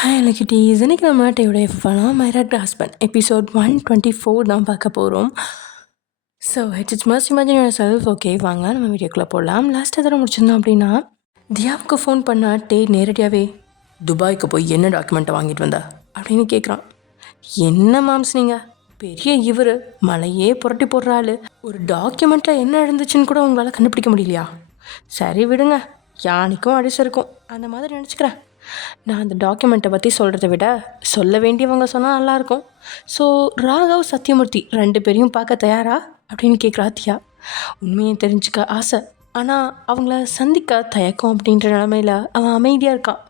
Hi லக்கிட்டீஸ், இன்னைக்கு நம்ம டேயோடைய ஃபனாக மைராட் husband episode 124 தான் பார்க்க போகிறோம். So it's must imagine your self. Okay, வாங்க நம்ம வீடியோக்குள்ளே போடலாம். லாஸ்ட்டாக தடவை முடிச்சிருந்தோம் அப்படின்னா, தியாவுக்கு ஃபோன் பண்ணால் டே நேரடியாகவே துபாய்க்கு போய் என்ன டாக்குமெண்ட்டை வாங்கிட்டு வந்தா அப்படின்னு கேட்குறான். என்ன மாம்ஸ் நீங்கள் பெரிய இவர் மலையே புரட்டி போடுறாள், ஒரு டாக்குமெண்ட்டில் என்ன இருந்துச்சுன்னு கூட உங்களால் கண்டுபிடிக்க முடியலையா? சரி விடுங்க, யானைக்கும் அடிசருக்கும் அந்த மாதிரி நினச்சிக்கிறேன். நான் அந்த டாக்குமெண்ட்டை பற்றி சொல்கிறத விட சொல்ல வேண்டியவங்க சொன்னால் நல்லாயிருக்கும். ஸோ ராகவ் சத்யமூர்த்தி 2 பேரையும் பார்க்க தயாரா அப்படின்னு கேட்குறா தியா. உண்மையை தெரிஞ்சுக்க ஆசை, ஆனால் அவங்கள சந்திக்க தயக்கம் அப்படின்ற நிலமையில் அவன் அமைதியாக இருக்கான்.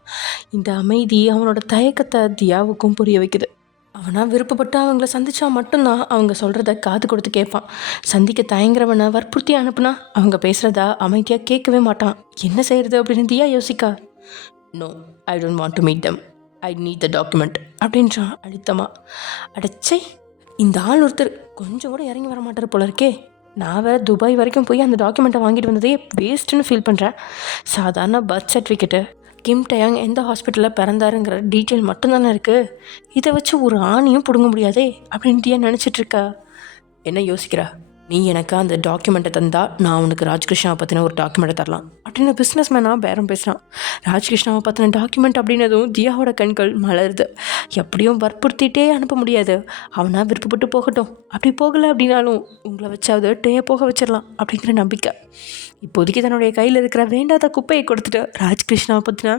இந்த அமைதி அவனோட தயக்கத்தை தியாவுக்கும் புரிய வைக்குது. அவனா விருப்பப்பட்டு அவங்கள சந்திச்சா மட்டும்தான் அவங்க சொல்கிறத காது கொடுத்து கேட்பான். சந்திக்க தயங்குறவனை வற்புறுத்தி அனுப்புனா அவங்க பேசுகிறத அமைதியாக கேட்கவே மாட்டான். என்ன செய்கிறது அப்படின்னு தியா யோசிக்கா. No, I don't want to meet them, I need the document அப்படின்றான் அழுத்தமா. அடைச்சே, இந்த ஆள் ஒருத்தர் கொஞ்சம் கூட இறங்கி வர மாட்டார் போல இருக்கே. நான் வேறு துபாய் வரைக்கும் போய் அந்த டாக்குமெண்ட்டை வாங்கிட்டு வந்ததே வேஸ்ட்டுன்னு ஃபீல் பண்ணுறேன். சாதாரண பர்த் சர்டிஃபிகேட்டு, கிம் டயாங் எந்த ஹாஸ்பிட்டலில் பிறந்தாருங்கிற டீட்டெயில் மட்டும்தானே இருக்குது. இதை வச்சு ஒரு ஆணியும் பிடுங்க முடியாதே அப்படின்ட்டு ஏன் நினச்சிட்ருக்கா? என்ன யோசிக்கிறா? நீ எனக்கு அந்த டாக்குமெண்ட்டை தந்தால் நான் உனக்கு ராஜ்கிருஷ்ணாவை பற்றின ஒரு டாக்குமெண்ட்டை தரலாம் அப்படின்னு பிஸ்னஸ் மேனாக பேரம் பேசுகிறான். ராஜ்கிருஷ்ணாவை பற்றின டாக்குமெண்ட் அப்படின்னதும் தியாவோட கண்கள் மலருது. எப்படியும் வற்புறுத்திட்டே அனுப்ப முடியாது, அவனா விருப்பப்பட்டு போகட்டும். அப்படி போகலை அப்படின்னாலும் உங்களை வச்சாவது டேயை போக வச்சிடலாம் அப்படிங்கிற நம்பிக்கை. இப்போதைக்கு தன்னுடைய கையில் இருக்கிற வேண்டாத குப்பையை கொடுத்துட்டு ராஜ்கிருஷ்ணாவை பற்றின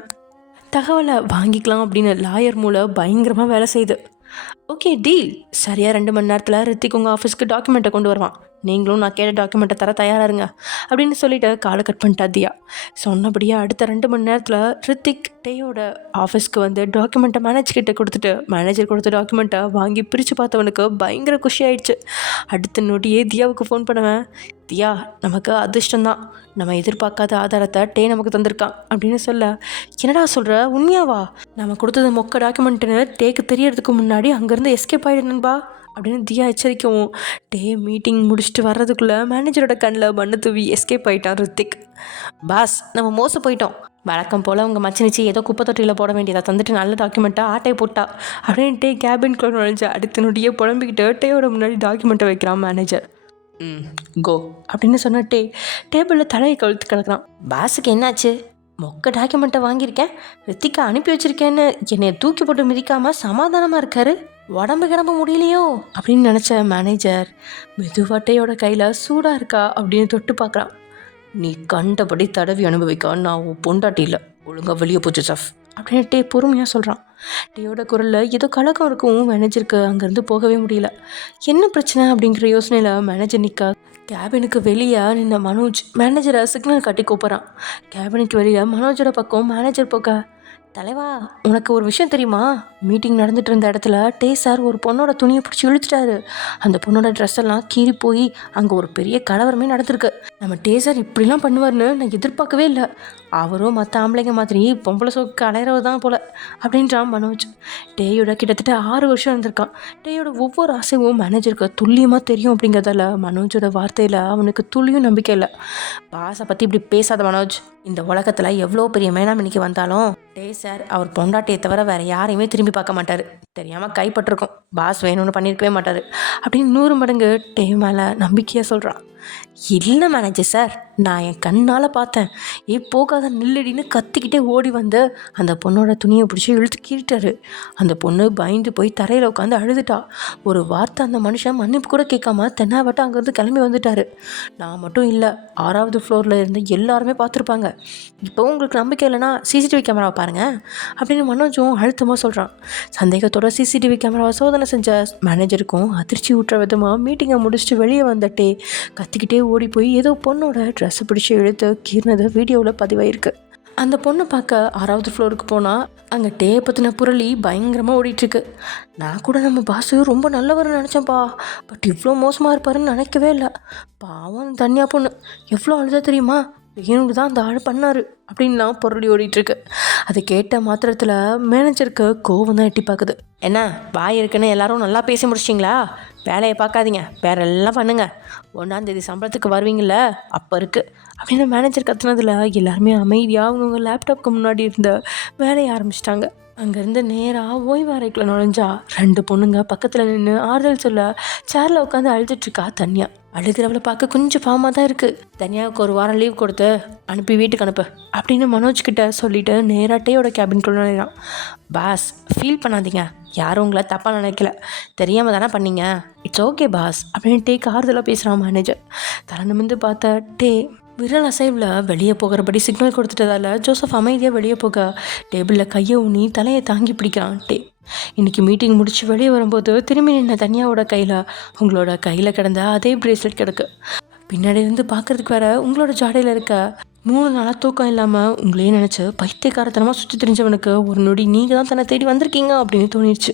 தகவலை வாங்கிக்கலாம் அப்படின்னு லாயர் மூலம் பயங்கரமாக வேலை செய்யுது. ஓகே டீல், சரியாக 2 மணி நேரத்தில் ரித்திக் உங்கள் ஆஃபீஸ்க்கு டாக்குமெண்ட்டை கொண்டு வருவான். நீங்களும் நான் கேட்ட டாக்குமெண்ட்டை தர தயாராக இருங்க அப்படின்னு சொல்லிவிட்டு காலை கட் பண்ணிட்டா தியா. சொன்னபடியே அடுத்த 2 மணி நேரத்தில் ரித்திக் டேயோட ஆஃபீஸ்க்கு வந்து டாக்குமெண்ட்டை மேனேஜர்கிட்ட கொடுத்துட்டு மேனேஜர் கொடுத்த டாக்குமெண்ட்டை வாங்கி பிரித்து பார்த்தவனுக்கு பயங்கர குஷி ஆயிடுச்சு. அடுத்த நோட்டியே தியாவுக்கு ஃபோன் பண்ணுவேன். தியா, நமக்கு அதிர்ஷ்டம்தான், நம்ம எதிர்பார்க்காத ஆதாரத்தை டே நமக்கு தந்திருக்கான் அப்படின்னு சொல்ல, என்னடா சொல்கிற, உண்மையாவா? நம்ம கொடுத்தது மொக்க டாக்குமெண்ட்டுன்னு டேக்கு தெரியறதுக்கு முன்னாடி அங்கேருந்து எஸ்கேப் ஆகிடுனன்பா அப்படின்னு தியா எச்சரிக்கவும், டே மீட்டிங் முடிச்சுட்டு வர்றதுக்குள்ளே மேனேஜரோட கண்ணில் மண்ணு தூவி எஸ்கேப் ஆகிட்டான் ரித்திக். பாஸ், நம்ம மோச போயிட்டோம். வழக்கம் போல் உங்கள் மச்சினிச்சு ஏதோ குப்பை தொட்டியில் போட வேண்டியதை தந்துட்டு நல்ல டாக்குமெண்ட்டாக ஆட்டையை போட்டா அப்படின்னு டே கேபின்குள்ளே நுழைஞ்சு அடுத்த நொடியே புலம்பிக்கிட்டு டேயோட முன்னாடி டாக்குமெண்ட்டை வைக்கிறான் மேனேஜர். கோ அப்படின்னு சொன்ன டேபிளில் தலையை கழுத்து கிடக்குறான். பாஸுக்கு என்னாச்சு? மொக்க டாக்குமெண்ட்டை வாங்கியிருக்கேன், ரித்திக்கா அனுப்பி வச்சிருக்கேன்னு என்னை தூக்கி போட்டு மிதிக்காமல் சமாதானமாக இருக்காரு. உடம்பு கிடம்ப முடியலையோ அப்படின்னு நினச்ச மேனேஜர் மெதுவாட்டையோட கையில் சூடாக இருக்கா அப்படின்னு தொட்டு பார்க்குறான். நீ கண்டபடி தடவி அனுபவிக்க நான் உன் பொண்டாட்டி இல்லை, ஒழுங்காக வெளியே போச்சு சஃப் அப்படின்னு டே பொறுமையாக சொல்கிறான். டேயோட குரலில் ஏதோ கலக்கம் இருக்கும். மேனேஜருக்கு அங்கேருந்து போகவே முடியல. என்ன பிரச்சனை அப்படிங்கிற யோசனையில் மேனேஜர் நிற்கா. கேபினுக்கு வெளியே நின்ன மனோஜ் மேனேஜரை சிக்னல் காட்டி கூப்பிட்றான். கேபினுக்கு வெளியே மனோஜோட பக்கம் மேனேஜர் போக, தலைவா உனக்கு ஒரு விஷயம் தெரியுமா? மீட்டிங் நடந்துட்டு இருந்த இடத்துல டே சார் ஒரு பொண்ணோட துணியை பிடிச்சி இழுத்துட்டாரு. அந்த பொண்ணோட ட்ரெஸ் எல்லாம் கீறி போய் அங்கே ஒரு பெரிய கலவரமே நடந்திருக்கு. நம்ம டே சார் இப்படிலாம் பண்ணுவார்னு நான் எதிர்பார்க்கவே இல்லை. அவரும் மற்ற ஆம்பளைங்க மாதிரி பொம்பளை சோக்கு அலையிறவு தான் போல அப்படின்றான் மனோஜ். டேயோட கிட்டத்தட்ட 6 வருஷம் இருந்திருக்கான். டேயோட ஒவ்வொரு ஆசையும் மேனேஜருக்கு துல்லியமாக தெரியும் அப்படிங்கிறதால மனோஜோட வார்த்தையில் அவனுக்கு துளியும் நம்பிக்கை இல்லை. பாஸை பற்றி இப்படி பேசாத மனோஜ். இந்த உலகத்தில் எவ்வளோ பெரிய மேனாமணிக்கு வந்தாலும் டே சார் அவர் பொண்டாட்டியை தவிர வேறு யாரையுமே திரும்பி பார்க்க மாட்டார். தெரியாமல் கைப்பற்றிருக்கோம், பாஸ் வேணும்னு பண்ணியிருக்கவே மாட்டார் அப்படின்னு 100 மடங்கு டே மேலே நம்பிக்கையாக சொல்கிறான். இல்லை மேனேஜர் சார், நான் என் கண்ணால் பார்த்தேன். போகாத நில்லடின்னு கத்திக்கிட்டே ஓடி வந்து அந்த பொண்ணோட துணியை பிடிச்சி இழுத்து கீழ்ட்டாரு. அந்த பொண்ணு பயந்து போய் தரையில் உட்காந்து அழுதுட்டா. ஒரு வார்த்தை அந்த மனுஷன் மன்னிப்பு கூட கேட்காம தென்னாவட்டம் அங்கேருந்து கிளம்பி வந்துட்டார். நான் மட்டும் இல்லை, 6வது ஃப்ளோரில் இருந்து எல்லாருமே பார்த்துருப்பாங்க. இப்போ உங்களுக்கு நம்பிக்கை இல்லைன்னா சிசிடிவி கேமராவை பாருங்கள் அப்படின்னு மனோஜும் அழுத்தமாக சொல்கிறான். சந்தேகத்தோட சிசிடிவி கேமராவை சோதனை செஞ்ச மேனேஜருக்கும் அதிர்ச்சி ஊட்டுற விதமாக மீட்டிங்கை முடிச்சுட்டு வெளியே வந்துட்டே கத்திக்கிட்டே ஓடி போய் ஏதோ பொண்ணோட ட்ரெஸ்ஸை பிடிச்சி இழுத்து கீர்னது வீடியோவில் பதிவாயிருக்கு. அந்த பொண்ணை பார்க்க 6வது ஃப்ளோருக்கு போனால் அங்கே டே பற்றின புரளி பயங்கரமாக ஓடிட்டுருக்கு. நான் கூட நம்ம பாஸு ரொம்ப நல்லவர்னு நினச்சேன்ப்பா, பட் இவ்வளோ மோசமாக இருப்பாருன்னு நினைக்கவே இல்லை. பாவம் தனியாக பொண்ணு எவ்வளோ அழுதா தெரியுமா, வேணும்னு தான் அந்த ஆள் பண்ணார் அப்படின்லாம் பொருளி ஓடிட்டுருக்கு. அதை கேட்ட மாத்திரத்தில் மேனேஜருக்கு கோவம் தான் எட்டி பார்க்குது. என்ன வாய் இருக்குன்னு எல்லாரும் நல்லா பேசி முடிச்சிட்டிங்களா? வேலையை பார்க்காதீங்க, வேற எல்லாம் பண்ணுங்கள். 1ஆம் தேதி சம்பளத்துக்கு வருவீங்கள அப்போ இருக்குது அப்படின்னு மேனேஜர் கத்துனதில் எல்லாருமே அமைதியாக அவங்கவுங்க லேப்டாப்க்கு முன்னாடி இருந்த வேலையை ஆரம்பிச்சிட்டாங்க. அங்கேருந்து நேராக ஓய்வு அறைக்குள்ள நுழைஞ்சா 2 பொண்ணுங்க பக்கத்தில் நின்று ஆறுதல் சொல்ல சேரில் உட்காந்து அழுதுட்ருக்கா தனியா. அழுகிறவளை பார்க்க கொஞ்சம் பாவமாக தான் இருக்குது. தனியாவுக்கு ஒரு வாரம் லீவ் கொடுத்து அனுப்பி வீட்டுக்கு அனுப்பு அப்படின்னு மனோஜ் கிட்ட சொல்லிட்டு நேராக டேயோட கேபின்குள்ள நுழைறான். பாஸ், ஃபீல் பண்ணாதீங்க, யாரும் உங்களை தப்பாக நினைக்கல, தெரியாமல் தானே பண்ணீங்க, இட்ஸ் ஓகே பாஸ் அப்படின்னு டேக்கு ஆறுதலாக பேசுகிறான் மேனேஜர். தலை நிமிர்ந்து பார்த்த டே விரல் அசைவில் வெளியே போகிறபடி சிக்னல் கொடுத்துட்டதால ஜோசப் அமைதியாக வெளியே போக டேபிளில் கையை ஊனி தலையை தாங்கி பிடிக்கிறான் டே. இன்றைக்கி மீட்டிங் முடித்து வெளியே வரும்போது திரும்பி நின்ன தனியாவோட கையில் உங்களோட கையில் கிடந்த அதே பிரேஸ்லெட் கிடக்கு. பின்னாடி இருந்து பார்க்குறதுக்கு வேற உங்களோட ஜாடையில் இருக்க 3 நாளாக தூக்கம் இல்லாமல் உங்களையே நினச்சி பைத்தியக்காரத்தனமாக சுற்றி தெரிஞ்சவனுக்கு ஒரு நொடி நீங்கள் தான் தன்னை தேடி வந்திருக்கீங்க அப்படின்னு தோணிடுச்சு.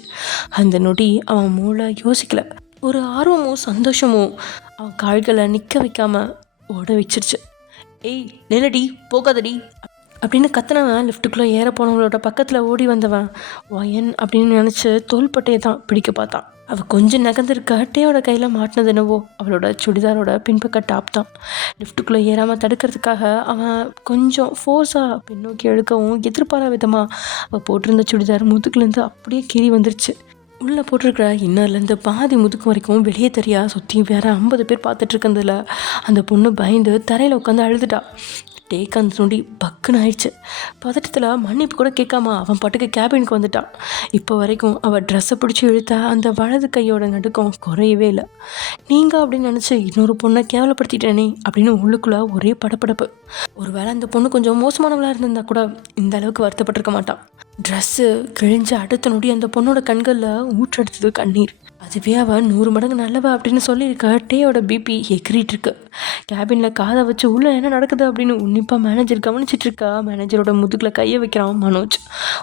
அந்த நொடி அவன் மூளை யோசிக்கல, ஒரு ஆர்வமும் சந்தோஷமும் அவன் கால்களை நிற்க வைக்காம ஓட வச்சிருச்சு. ஏய் நிலடி, போகாதடி அப்படின்னு கத்துனவன் லிஃப்ட்டுக்குள்ளே ஏற போனவங்களோட பக்கத்தில் ஓடி வந்தவன் ஒயன் அப்படின்னு நினச்சி தோள்பட்டையை தான் பிடிக்க பார்த்தான். அவள் கொஞ்சம் நகர்ந்துருக்க டேயோட கையில் மாட்டினது என்னவோ அவளோட சுடிதாரோட பின்பக்க டாப் தான். லிஃப்ட்டுக்குள்ளே ஏறாமல் தடுக்கிறதுக்காக அவன் கொஞ்சம் ஃபோர்ஸாக பின்னோக்கி எடுக்கவும் எதிர்பாராத விதமாக அவள் போட்டிருந்த சுடிதார் முதுகுலேருந்து அப்படியே கீறி வந்துருச்சு. உள்ளே போட்டிருக்கிற இன்னர்லேருந்து பாதி முதுக்கு வரைக்கும் வெளியே தெரியா சுற்றி வேற 50 பேர் பார்த்துட்ருக்கிறதுல அந்த பொண்ணு பயந்து தரையில் உட்காந்து அழுதுட்டா. டேக் அந்த நொடி பக்குன்னு ஆயிடுச்சு. பதட்டத்தில் மன்னிப்பு கூட கேட்காம அவன் பாட்டுக்கு கேபினுக்கு வந்துட்டான். இப்போ வரைக்கும் அவள் ட்ரெஸ்ஸை பிடிச்சி இழுத்த அந்த வலது கையோட நடுக்கம் குறையவே இல்லை. நீங்கள் அப்படின்னு நினச்சி இன்னொரு பொண்ணை கேவலப்படுத்திட்டேனே அப்படின்னு உள்ளுக்குள்ளே ஒரே படப்படப்பு. ஒரு வேளை அந்த பொண்ணு கொஞ்சம் மோசமானவளாக இருந்திருந்தா கூட இந்த அளவுக்கு வருத்தப்பட்டிருக்க மாட்டான். ட்ரெஸ்ஸு கிழிஞ்ச அடுத்த நொடி அந்த பொண்ணோட கண்களில் ஊற்றெடுத்தது கண்ணீர். அதுவே அவள் 100 மடங்கு நல்லவ அப்படின்னு சொல்லியிருக்க டேயோட பிபி எகிரிட்டு இருக்கு. கேபினில் காதை வச்சு உள்ளே என்ன நடக்குது அப்படின்னு உன்னிப்பாக மேனேஜர் கவனிச்சிட்ருக்கா. மேனேஜரோட முதுகில் கையை வைக்கிறான் மனோஜ்.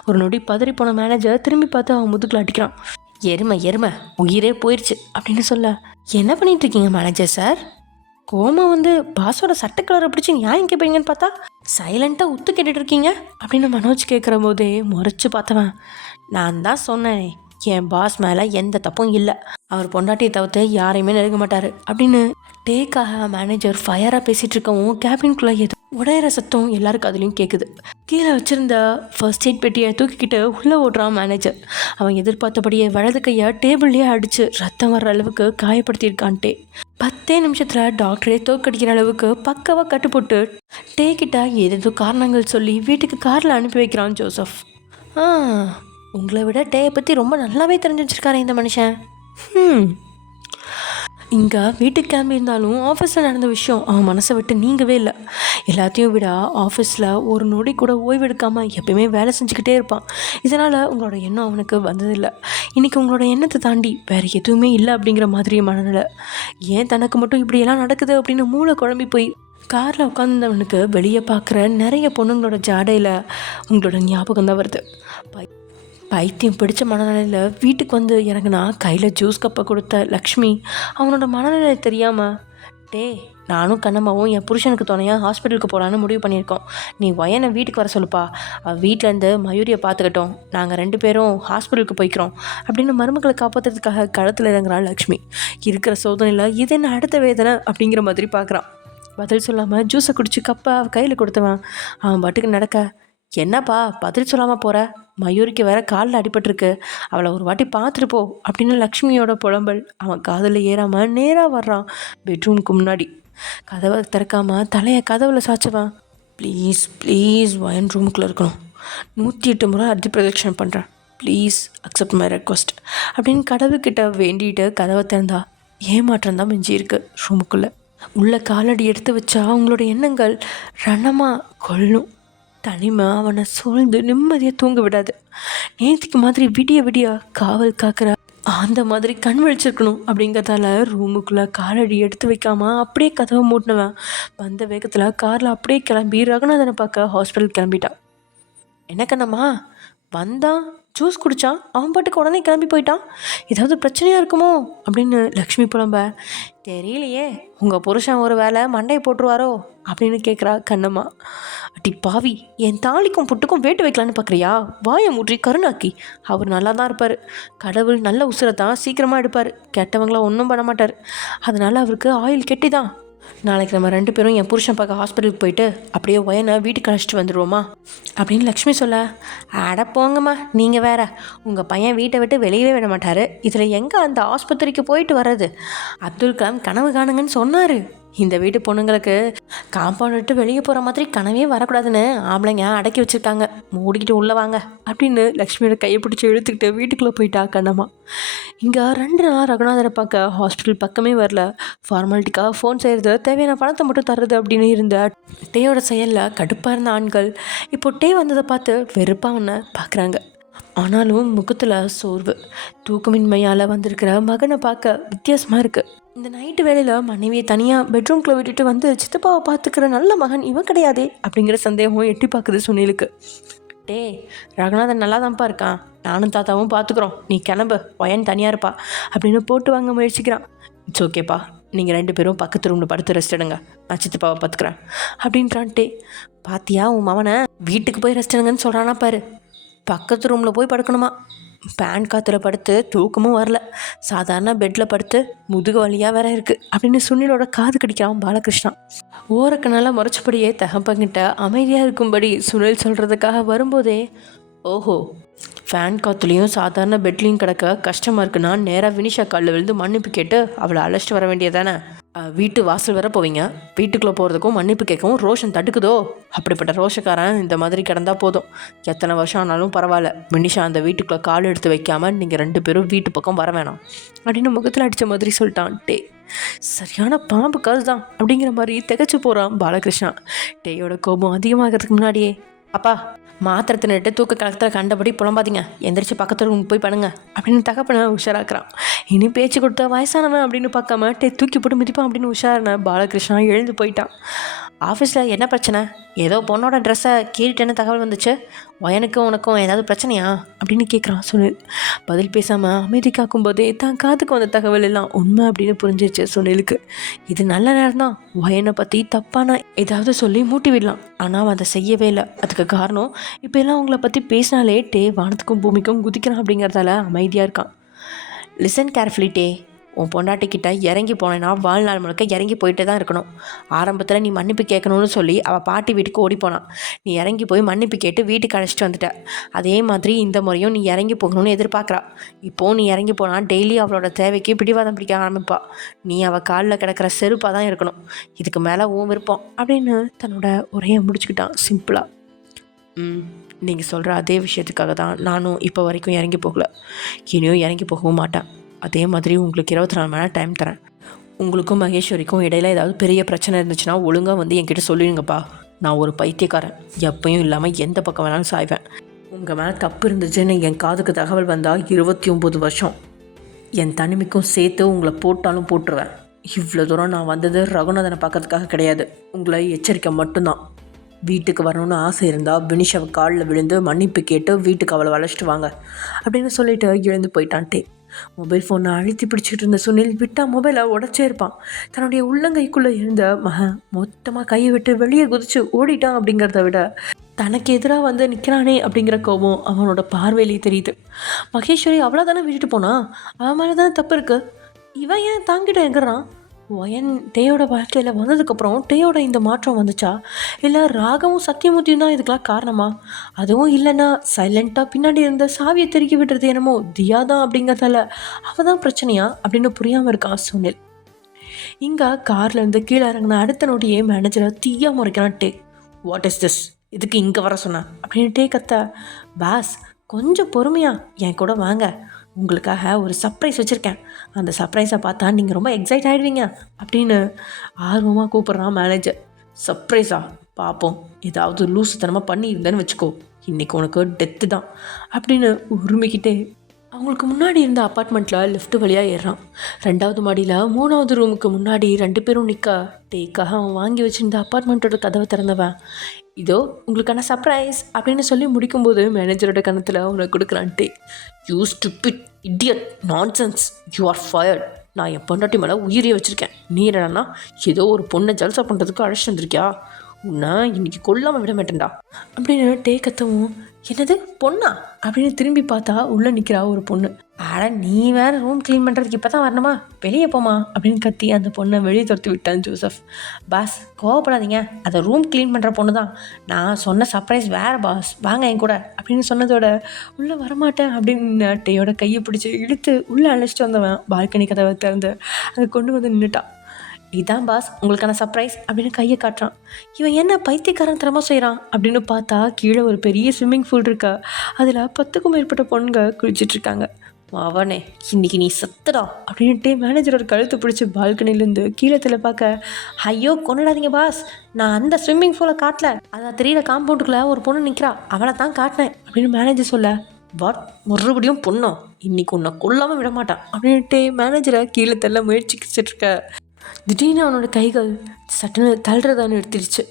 ஒரு நொடி பதறி போன மேனேஜர் திரும்பி பார்த்து அவன் முதுகில் அடிக்கிறான். எருமை உயிரே போயிடுச்சு அப்படின்னு சொல்ல, என்ன பண்ணிகிட்ருக்கீங்க மேனேஜர் சார்? கோமா வந்து பாஸோட சட்டை கலரை பிடிச்சி நியாயம் கேட்பீங்கன்னு பார்த்தா சைலண்ட்டாக உத்து கேட்டுட்டு இருக்கீங்க அப்படின்னு மனோஜ் கேட்குற போதே முறைச்சி பார்த்தவன், நான் தான் சொன்னேன் என் பாஸ் மேலே எந்த தப்பும் இல்லை, அவர் பொண்டாட்டியை தவிர்த்து யாரையுமே நெருங்க மாட்டார் அப்படின்னு டேக்காக மேனேஜர் ஃபயராக பேசிகிட்டு இருக்கவும் கேபின்குள்ளே எது உடையிற சத்தம் எல்லாருக்கும் அதுலேயும் கேட்குது. கீழே வச்சுருந்த ஃபர்ஸ்ட் எய்ட் பெட்டியை தூக்கிக்கிட்டு உள்ளே ஓடுறான் மேனேஜர். அவன் எதிர்பார்த்தபடியே வலது கையை டேபிள்லேயே அடித்து ரத்தம் வர்ற அளவுக்கு காயப்படுத்தியிருக்கான்ட்டே. 10 நிமிஷத்தில் டாக்டரே தோற்கடிக்கிற அளவுக்கு பக்காவாக கட்டுப்போட்டு டே கிட்ட ஏதேதோ காரணங்கள் சொல்லி வீட்டுக்கு காரில் அனுப்பி வைக்கிறான் ஜோசப். உங்களை விட டேயை பற்றி ரொம்ப நல்லாவே தெரிஞ்சு வச்சுருக்காரு இந்த மனுஷன். இங்கே வீட்டுக்கு கிளம்பியிருந்தாலும் ஆஃபீஸில் நடந்த விஷயம் அவன் மனசை விட்டு நீங்கவே இல்லை. எல்லாத்தையும் விட ஆஃபீஸில் ஒரு நொடி கூட ஓய்வு எடுக்காமல் எப்பயுமே வேலை செஞ்சுக்கிட்டே இருப்பான். இதனால் உங்களோட எண்ணம் அவனுக்கு வந்ததில்லை. இன்றைக்கி உங்களோட எண்ணத்தை தாண்டி வேறு எதுவுமே இல்லை அப்படிங்கிற மாதிரி மனநிலை. ஏன் தனக்கு மட்டும் இப்படியெல்லாம் நடக்குது அப்படின்னு மூளை குழம்பி போய் காரில் உட்காந்துருந்தவனுக்கு வெளியே பார்க்குற நிறைய பொண்ணுங்களோட ஜாடையில் உங்களோட ஞாபகம் தான் வருது. பைத்தியம் பிடிச்ச மனநிலையில் வீட்டுக்கு வந்து இறங்குனா கையில் ஜூஸ் கப்பை கொடுத்த லக்ஷ்மி அவனோட மனநிலை தெரியாமல், டே நானும் கண்ணம்மாவும் என் புருஷனுக்கு துணையாக ஹாஸ்பிட்டலுக்கு போகலான்னு முடிவு பண்ணியிருக்கோம், நீ ஒயனை வீட்டுக்கு வர சொல்லுப்பா, வீட்டிலேருந்து மயூரியை பார்த்துக்கிட்டோம், நாங்கள் 2 பேரும் ஹாஸ்பிட்டலுக்கு போய்க்கிறோம் அப்படின்னு மருமக்களை காப்பாற்றுறதுக்காக களத்தில் இறங்குறான் லக்ஷ்மி. இருக்கிற சோதனையில் இது என்ன அடுத்த வேதனை அப்படிங்கிற மாதிரி பார்க்குறான். பதில் சொல்லாமல் ஜூஸை குடிச்சு கப்பை கையில் கொடுத்தவன் அவன் பாட்டுக்கு நடக்க, என்னப்பா பதில் சொல்லாமல் போகிற, மயூரிக்கு வேற காலில் அடிபட்டிருக்கு, அவளை ஒரு வாட்டி பார்த்துட்டு போ அப்படின்னு லக்ஷ்மியோட புலம்பல் அவன் காதில் ஏறாமல் நேராக வர்றான் பெட்ரூமுக்கு முன்னாடி. கதவை திறக்காமல் தலையை கதவுல சாச்சுவான். ப்ளீஸ் ஒயன் ரூமுக்குள்ளே இருக்கணும், 108 முறை அர்த்தி பிரதட்சணம் பண்ணுறேன், ப்ளீஸ் அக்செப்ட் மை ரெக்வஸ்ட் அப்படின்னு கடவுள்கிட்ட வேண்டிட்டு கதவை திறந்தா ஏமாற்றம் தான் மிஞ்சி இருக்கு. ரூமுக்குள்ளே உள்ள காலடி எடுத்து வச்சா அவங்களோட எண்ணங்கள் ரணமாக கொள்ளும். தனிமை அவனை சூழ்ந்து நிம்மதியாக தூங்க விடாது. நேற்றுக்கு மாதிரி விடிய காவல் காக்கிற அந்த மாதிரி கண் விழிச்சிருக்கணும் அப்படிங்கிறதால ரூமுக்குள்ளே காலடி எடுத்து வைக்காமல் அப்படியே கதவை மூட்டினவன் வந்த வேகத்தில் காரில் அப்படியே கிளம்பி ரகுநாதனை பார்க்க ஹாஸ்பிட்டல் கிளம்பிட்டான். என்ன கண்ணம்மா வந்தான், ஜூஸ் குடித்தான், அவன் பாட்டுக்கு உடனே கிளம்பி போயிட்டான், ஏதாவது பிரச்சனையாக இருக்குமோ அப்படின்னு லக்ஷ்மி புலம்ப, தெரியலையே உங்கள் புருஷன் ஒரு வேளை மண்டையை போட்டுருவாரோ அப்படின்னு கேட்குறா கண்ணம்மா. அடி பாவி, என் தாலிக்கும் புட்டுக்கும் வேட்டு வைக்கலான்னு பார்க்குறியா, வாயை மூற்றி கருணாக்கி, அவர் நல்லா தான் இருப்பார், கடவுள் நல்ல உசுரை தான் சீக்கிரமாக எடுப்பார், கெட்டவங்கள ஒன்றும் பண்ண மாட்டார், அதனால் அவருக்கு ஆயில் கெட்டி தான், நாளைக்கு நம்ம 2 பேரும் என் புருஷன் பார்க்க ஹாஸ்பிட்டலுக்கு போயிட்டு அப்படியே ஒயனை வீட்டுக்கு அழைச்சிட்டு வந்துடுவோமா அப்படின்னு லக்ஷ்மி சொல்ல, அட போங்கம்மா, நீங்கள் வேற, உங்கள் பையன் வீட்டை விட்டு வெளியவே விட மாட்டார், இதில் எங்கே அந்த ஆஸ்பத்திரிக்கு போயிட்டு வர்றது? அப்துல் கலாம் கனவு காணுங்கன்னு சொன்னார். இந்த வீட்டு பொண்ணுங்களுக்கு காம்பவுண்ட் விட்டு வெளியே போகிற மாதிரி கனவே வரக்கூடாதுன்னு ஆம்பளைங்க அடக்கி வச்சுருக்காங்க, மூடிக்கிட்டு உள்ளே வாங்க அப்படின்னு லக்ஷ்மியோட கையை பிடிச்சி இழுத்துக்கிட்டு வீட்டுக்குள்ளே போயிட்டா கண்ணம்மா. இங்கே 2 நாள் ரகுநாதரை பார்க்க ஹாஸ்பிட்டல் பக்கமே வரல. ஃபார்மாலிட்டிக்காக ஃபோன் செய்கிறது, தேவையான பணத்தை மட்டும் தர்றது அப்படின்னு இருந்த டேயோட செயலில் கடுப்பாக இருந்த ஆண்கள் இப்போ டே வந்ததை பார்த்து வெறுப்பாக ஒன்று பார்க்குறாங்க. ஆனாலும் முகத்தில் சோர்வு, தூக்கமின்மையால் வந்திருக்கிற மகனை பார்க்க வித்தியாசமாக இருக்குது. இந்த நைட்டு வேளையில் மனைவியை தனியாக பெட்ரூம்குள்ளே விட்டுட்டு வந்து சித்தப்பாவை பார்த்துக்கிற நல்ல மகன் இவன் கிடையாதே அப்படிங்கிற சந்தேகம் எட்டி பார்க்குது சுனிலுக்கு. டே, ரகுநாதன் நல்லா தான்ப்பா இருக்கான், நானும் தாத்தாவும் பார்த்துக்குறோம், நீ கிளம்பு, ஒயன் தனியாக இருப்பா அப்படின்னு போட்டு வாங்க முயற்சிக்கிறான். இட்ஸ் ஓகேப்பா, நீங்கள் 2 பேரும் பக்கத்து ரூமில் படுத்து ரெஸ்ட் எடுங்க, நான் சித்தப்பாவை பார்த்துக்குறேன் அப்படின்றான் டே. பாத்தியா உன் மவனை, வீட்டுக்கு போய் ரெஸ்ட் எடுங்கன்னு சொல்கிறானா பாரு, பக்கத்து ரூமில் போய் படுக்கணுமா. பேன் காற்றுல படுத்து தூக்கமும் வரல, சாதாரண பெட்டில் படுத்து முதுகு வலியாக வேற இருக்குது அப்படின்னு சுனிலோட காது கடிக்கிறான் பாலகிருஷ்ணா. ஓரக்கனால முறைச்சபடியே தகப்பங்கிட்ட அமைதியாக இருக்கும்படி சுனில் சொல்கிறதுக்காக வரும்போதே, ஓஹோ, ஃபேன் காற்றுலையும் சாதாரண பெட்லேயும் கிடக்க கஷ்டமாக இருக்குன்னா நேராக வினிஷா காலில் விழுந்து மன்னிப்பு கேட்டு அவளை அழைச்சிட்டு வர வேண்டியதானே. வீட்டு வாசல் வர போவீங்க, வீட்டுக்குள்ளே போகிறதுக்கும் மன்னிப்பு கேட்கவும் ரோஷன் தடுக்குதோ? அப்படிப்பட்ட ரோஷக்காரன் இந்த மாதிரி கிடந்தால் போதும், எத்தனை வருஷம் ஆனாலும் பரவாயில்ல, வினிஷா அந்த வீட்டுக்குள்ளே கால் எடுத்து வைக்காமல் நீங்கள் 2 பேரும் வீட்டு பக்கம் வர வேணாம் அப்படின்னு முகத்தில் அடித்த மாதிரி சொல்லிட்டான் டே. சரியான பாம்பு காசு தான் அப்படிங்கிற மாதிரி திகச்சு போகிறான் பாலகிருஷ்ணா. டேயோட கோபம் அதிகமாகிறதுக்கு முன்னாடியே, அப்பா மாத்திரை தின்னுட்டு தூக்க கலத்தில் கண்டபடி புலம்பாதீங்க, எந்திரிச்சு பக்கத்து ரூமுக்கு போய் பண்ணுங்க அப்படின்னு தகப்பனை உஷாராக்குறான். இனி பேச்சு கொடுத்தா வயசானவன் அப்படின்னு பார்க்காம டே தூக்கி போட்டு மிதிப்பான் அப்படின்னு உஷாரான பாலகிருஷ்ணா எழுந்து போயிட்டான். ஆஃபீஸில் என்ன பிரச்சனை? ஏதோ பொண்ணோட ட்ரெஸ்ஸை கீறிட்டேன்னு தகவல் வந்துச்சு, ஒயனுக்கும் உனக்கும் ஏதாவது பிரச்சனையா அப்படின்னு கேட்குறான் சுனில். பதில் பேசாமல் அமைதி காக்கும்போதே தான் காதுக்கு வந்த தகவல் எல்லாம் உண்மை அப்படின்னு புரிஞ்சிச்சு சுனிலுக்கு. இது நல்ல நேரம் தான் ஒயனை பற்றி தப்பான ஏதாவது சொல்லி மூட்டி விடலாம், ஆனால் அவன் அதை செய்யவே இல்லை. அதுக்கு காரணம் இப்போ எல்லாம் அவங்கள பற்றி பேசினாலே டே வானத்துக்கும் பூமிக்கும் குதிக்கிறான் அப்படிங்கிறதால அமைதியாக இருக்கான். லிசன் கேர்ஃபுல்லி டே, உன் பொண்டாட்டிக்கிட்ட இறங்கி போனேன்னா வாழ்நாள் முழுக்க இறங்கி போயிட்டே தான் இருக்கணும். ஆரம்பத்தில் நீ மன்னிப்பு கேட்கணும்னு சொல்லி அவள் பாட்டி வீட்டுக்கு ஓடி போனான், நீ இறங்கி போய் மன்னிப்பு கேட்டு வீட்டுக்கு அழைச்சிட்டு வந்துட்ட. அதே மாதிரி இந்த முறையும் நீ இறங்கி போகணும்னு எதிர்பார்க்குறா. இப்போது நீ இறங்கி போனால் டெய்லி அவளோட தேவைக்கு பிடிவாதம் பிடிக்க ஆரம்பிப்பா. நீ அவள் காலில் கிடக்கிற செருப்பாக தான் இருக்கணும், இதுக்கு மேலே உன் விருப்பம் அப்படின்னு தன்னோட உரையை முடிச்சுக்கிட்டான் சிம்பிளாக. நீங்கள் சொல்கிற அதே விஷயத்துக்காக தான் நானும் இப்போ வரைக்கும் இறங்கி போகல, இனியும் இறங்கி போகவும் மாட்டேன். அதே மாதிரி உங்களுக்கு 24 மணி நேரம் டைம் தரேன். உங்களுக்கும் மகேஸ்வரிக்கும் இடையில ஏதாவது பெரிய பிரச்சனை இருந்துச்சுன்னா ஒழுங்காக வந்து என்கிட்ட சொல்லிடுங்கப்பா. நான் ஒரு பைத்தியக்காரன், எப்பயும் இல்லாமல் எந்த பக்கம் வேணாலும் சாய்வேன். உங்கள் மேலே தப்பு இருந்துச்சுன்னு என் காதுக்கு தகவல் வந்தால் 29 வருஷம் என் தனிமைக்கும் சேர்த்து உங்களை போட்டாலும் போட்டுருவேன். இவ்வளோ தூரம் நான் வந்தது ரகுநாதனை பார்க்கறதுக்காக கிடையாது, உங்களை எச்சரிக்கை மட்டும்தான். வீட்டுக்கு வரணும்னு ஆசை இருந்தால் வினிஷாவை காலில் விழுந்து மன்னிப்பு கேட்டு வீட்டுக்கு அவளை வளைச்சிட்டு வாங்க அப்படின்னு சொல்லிட்டு எழுந்து போயிட்டான் டே. மொபைல் ஃபோனை அழுத்தி பிடிச்சிட்டு இருந்த சுனில் விட்டால் மொபைலை உடச்சே இருப்பான். தன்னுடைய உள்ளங்கைக்குள்ளே இருந்த மகன் மொத்தமாக கையை விட்டு வெளியே குதிச்சு ஓடிட்டான் அப்படிங்கிறத விட தனக்கு எதிராக வந்து நிற்கிறானே அப்படிங்கிற கோபம் அவனோட பார்வையிலே தெரியுது. மகேஸ்வரி அவ்வளோ தானே விட்டுட்டு போனா, அவன் மேலே தானே தப்பு இருக்குது, இவன் ஏன் தாங்கிட்ட இருக்கிறான்? ஒயன் டேயோட வாழ்க்கையில் வந்ததுக்கப்புறம் டேயோட இந்த மாற்றம் வந்துச்சா, இல்லை ராகவும் சத்தியமூர்த்தியும் தான் இதுக்கெலாம் காரணமா? அதுவும் இல்லைன்னா சைலண்ட்டாக பின்னாடி இருந்த சாவியை திருக்கி விடுறது என்னமோ தியா தான் அப்படிங்கிறதால அவள் தான் பிரச்சனையா அப்படின்னு புரியாமல் இருக்கான் சுனில். இங்கே கார்லேருந்து கீழே இறங்கின அடுத்த நோட்டியே மேனேஜரை தீயா முறைக்கிறான் டே. வாட் இஸ் திஸ், இதுக்கு இங்கே வர சொன்னேன் அப்படின்னு டே கத்த. பாஸ் கொஞ்சம் பொறுமையா என் கூட வாங்க, உங்களுக்காக ஒரு சர்ப்ரைஸ் வச்சுருக்கேன், அந்த சர்ப்ரைஸை பார்த்தா நீங்கள் ரொம்ப எக்ஸைட் ஆகிடுவீங்க அப்படின்னு ஆர்வமாக கூப்பிட்றான் மேனேஜர். சர்ப்ரைஸா? பார்ப்போம், ஏதாவது லூசுத்தனமாக பண்ணியிருந்தேன்னு வச்சுக்கோ, இன்றைக்கி உனக்கு டெத்து தான் அப்படின்னு உரிமைக்கிட்டே அவங்களுக்கு முன்னாடி இருந்த அப்பார்ட்மெண்ட்டில் லிஃப்ட் வழியாக ஏறுறான். 2வது மாடியில் 3வது ரூமுக்கு முன்னாடி 2 பேரும் நிற்க டேக்காக அவன் வாங்கி வச்சுருந்த அப்பார்ட்மெண்ட்டோட கதவை திறந்தவன், இதோ உங்களுக்கான சர்ப்ரைஸ் அப்படின்னு சொல்லி முடிக்கும்போது மேனேஜரோட கணத்தில் அவனை கொடுக்குறான் டே. You stupid idiot nonsense, you are fired. நான் என் பொண்டாட்டி மேலே உயிரியை வச்சுருக்கேன், நீ என்னன்னா ஏதோ ஒரு பொண்ணை ஜல்சா பண்ணுறதுக்கு அழைச்சிட்டு வந்திருக்கியா, உன்னை இன்னைக்கு கொல்லாமல் விட மாட்டேன்டா அப்படின்னு டே கத்தவும், என்னது பொண்ணா அப்படின்னு திரும்பி பார்த்தா உள்ளே நிற்கிறா ஒரு பொண்ணு. ஆட நீ வேற ரூம் க்ளீன் பண்ணுறதுக்கு இப்போ தான் வரணுமா, வெளியே போமா அப்படின்னு கத்தி அந்த பொண்ணை வெளியே துரத்தி விட்டான் ஜோசப். பாஸ் கோவப்படாதீங்க, அதை ரூம் க்ளீன் பண்ணுற பொண்ணு தான், நான் சொன்ன சர்ப்ரைஸ் வேறு பாஸ், வாங்க என் கூட அப்படின்னு சொன்னதோட உள்ளே வரமாட்டேன் அப்படின்னு டேயோட கையை பிடிச்சி இழுத்து உள்ளே அழைச்சிட்டு வந்தவன் பால்கனி கதவை திறந்து அதை கொண்டு வந்து நின்றுட்டான். இதான் பாஸ் உங்களுக்கான சர்ப்ரைஸ் அப்படின்னு கையை காட்டுறான். இவன் என்ன பைத்தியக்காரன் தரமாக செய்கிறான் அப்படின்னு பார்த்தா கீழே ஒரு பெரிய ஸ்விம்மிங் பூல் இருக்கா, அதில் 10க்கும் மேற்பட்ட பொண்ணுங்க குளிச்சிட்ருக்காங்க. அவனே இன்னைக்கு நீ சத்துடா அப்படின்ட்டு மேனேஜரோட கழுத்து பிடிச்சி பால்கனிலேருந்து கீழே பார்க்க, ஐயோ கொண்டாடாதீங்க பாஸ், நான் அந்த ஸ்விம்மிங் பூலை காட்டல, அதான் தெரியல காம்பவுண்டுக்குள்ளே ஒரு பொண்ணு நிற்கிறா, அவளை தான் காட்டினேன் அப்படின்னு மேனேஜர் சொல்ல, வாட் மறுபடியும் பொண்ணும், இன்னைக்கு உன்னை கொல்லாமல் விட மாட்டான் அப்படின்ட்டு மேனேஜரை கீழே தள்ள முயற்சிக்கிச்சிட்ருக்க. திடீர்னு அவனோட கைகள் சட்டுன்னு தள்ளுறதா நிறுத்திடுச்சு.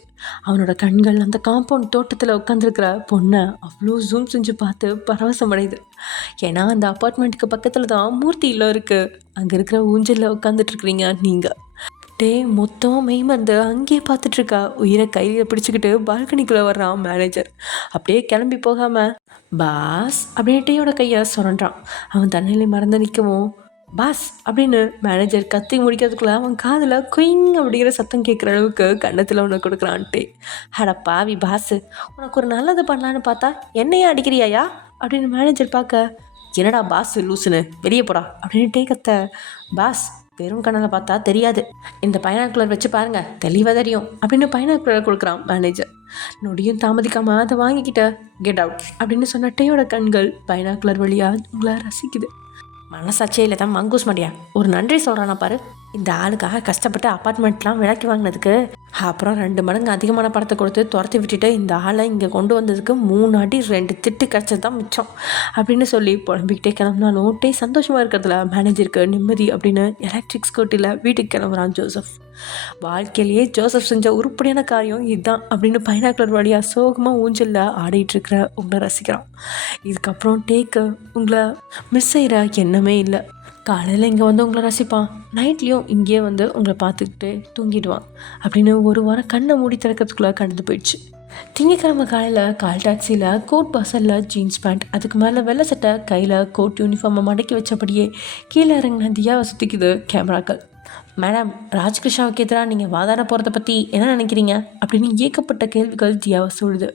அவனோட கண்கள் அந்த காம்பவுண்ட் தோட்டத்தில் உட்காந்துருக்கிற பொண்ணை அவ்வளோ ஜூம் செஞ்சு பார்த்து பரவசம் அடையுது. ஏன்னா அந்த அப்பார்ட்மெண்ட்டுக்கு பக்கத்தில் தான் மூர்த்தி இல்லம் இருக்குது. அங்கே இருக்கிற ஊஞ்சலில் உட்காந்துட்ருக்குறீங்க நீங்கள். டே மொத்தமாக மெய்மறந்து அங்கேயே பார்த்துட்ருக்கா. உயிரை கையில் பிடிச்சிக்கிட்டு பால்கனிக்குள்ளே வர்றான் மேனேஜர். அப்படியே கிளம்பி போகாமல் பாஸ் அப்படின்னு டேயோட கையை சுரண்டான். அவன் தண்ணியில் மறந்து நிற்கவும், பாஸ் அப்படின்னு மேனேஜர் கத்தி முடிக்கிறதுக்குள்ள அவன் காதில் குயிங் அப்படிங்கிற சத்தம் கேட்குற அளவுக்கு கன்னத்தில் ஒன்று கொடுக்குறான்ட்டே. அட பாவி பாஸு, உனக்கு ஒரு நல்லது பண்ணலான்னு பார்த்தா என்னையா அடிக்கிறியாயா அப்படின்னு மேனேஜர் பார்க்க, என்னடா பாஸ் லூசுன்னு வெளியே போடா அப்படின்னு டே கத்த. பாஸ் வெறும் கண்ணால் பார்த்தா தெரியாது, இந்த பைனாக்குலர் வச்சு பாருங்க தெளிவாக தெரியும் அப்படின்னு பைனாக்குலர் கொடுக்குறான் மேனேஜர். நொடியும் தாமதிக்காமல் அதை வாங்கிக்கிட்ட கெட் அவுட் அப்படின்னு சொன்ன டேயோட கண்கள் பைனாக்குலர் வழியாக உங்களை ரசிக்குது. மனசாட்சியில் தான் மங்கூஸ் மாட்டியா ஒரு நன்றி சொல்கிறானா பாரு. இந்த ஆளுக்காக கஷ்டப்பட்டு அப்பார்ட்மெண்ட்லாம் விலைக்கு வாங்கினதுக்கு அப்புறம் 2 மடங்கு அதிகமான படத்தை கொடுத்து துரத்தி விட்டுட்டு இந்த ஆளை இங்கே கொண்டு வந்ததுக்கு 3 அடி 2 திட்டு கிடச்சது தான் மிச்சம் அப்படின்னு சொல்லி புலம்பிக்கிட்டே கிளம்புனாலும் டே சந்தோஷமாக இருக்கிறதுல மேனேஜருக்கு நிம்மதி அப்படின்னு எலக்ட்ரிக் ஸ்கூட்டியில் வீட்டுக்கு கிளம்புறான் ஜோசப். வாழ்க்கையிலேயே ஜோசப் செஞ்ச உருப்படியான காரியம் இதுதான் அப்படின்னு பைனாக்குலர் வழியாக சோகமாக ஊஞ்சலில் ஆடிட்டுருக்கிற உங்களை ரசிக்கிறான். இதுக்கப்புறம் டேக்கு உங்களை மிஸ் செய்கிற எண்ணமே இல்லை. காலையில் இங்கே வந்து உங்களை ரசிப்பான், நைட்லேயும் இங்கேயே வந்து உங்களை பார்த்துக்கிட்டு தூங்கிடுவான் அப்படின்னு ஒரு வாரம் கண்ணை மூடி திறக்கிறதுக்குள்ளே கடந்து போயிடுச்சு. திங்கக்கிழமை காலையில் கால் டாக்ஸியில் கோட் வாசலில் ஜீன்ஸ் பேண்ட், அதுக்கு மேலே வெள்ளை சட்டை, கையில் கோட் யூனிஃபார்மை மடக்கி வச்சபடியே கீழே இறங்கின தியாவை சுற்றிக்குது கேமராக்கள். மேடம், ராஜ்கிருஷ்ணாவுக்கு எதிராக நீங்கள் வாதாட போகிறத பற்றி என்ன நினைக்கிறீங்க அப்படின்னு ஏகப்பட்ட கேள்விகள் தியாவை சொல்லுது.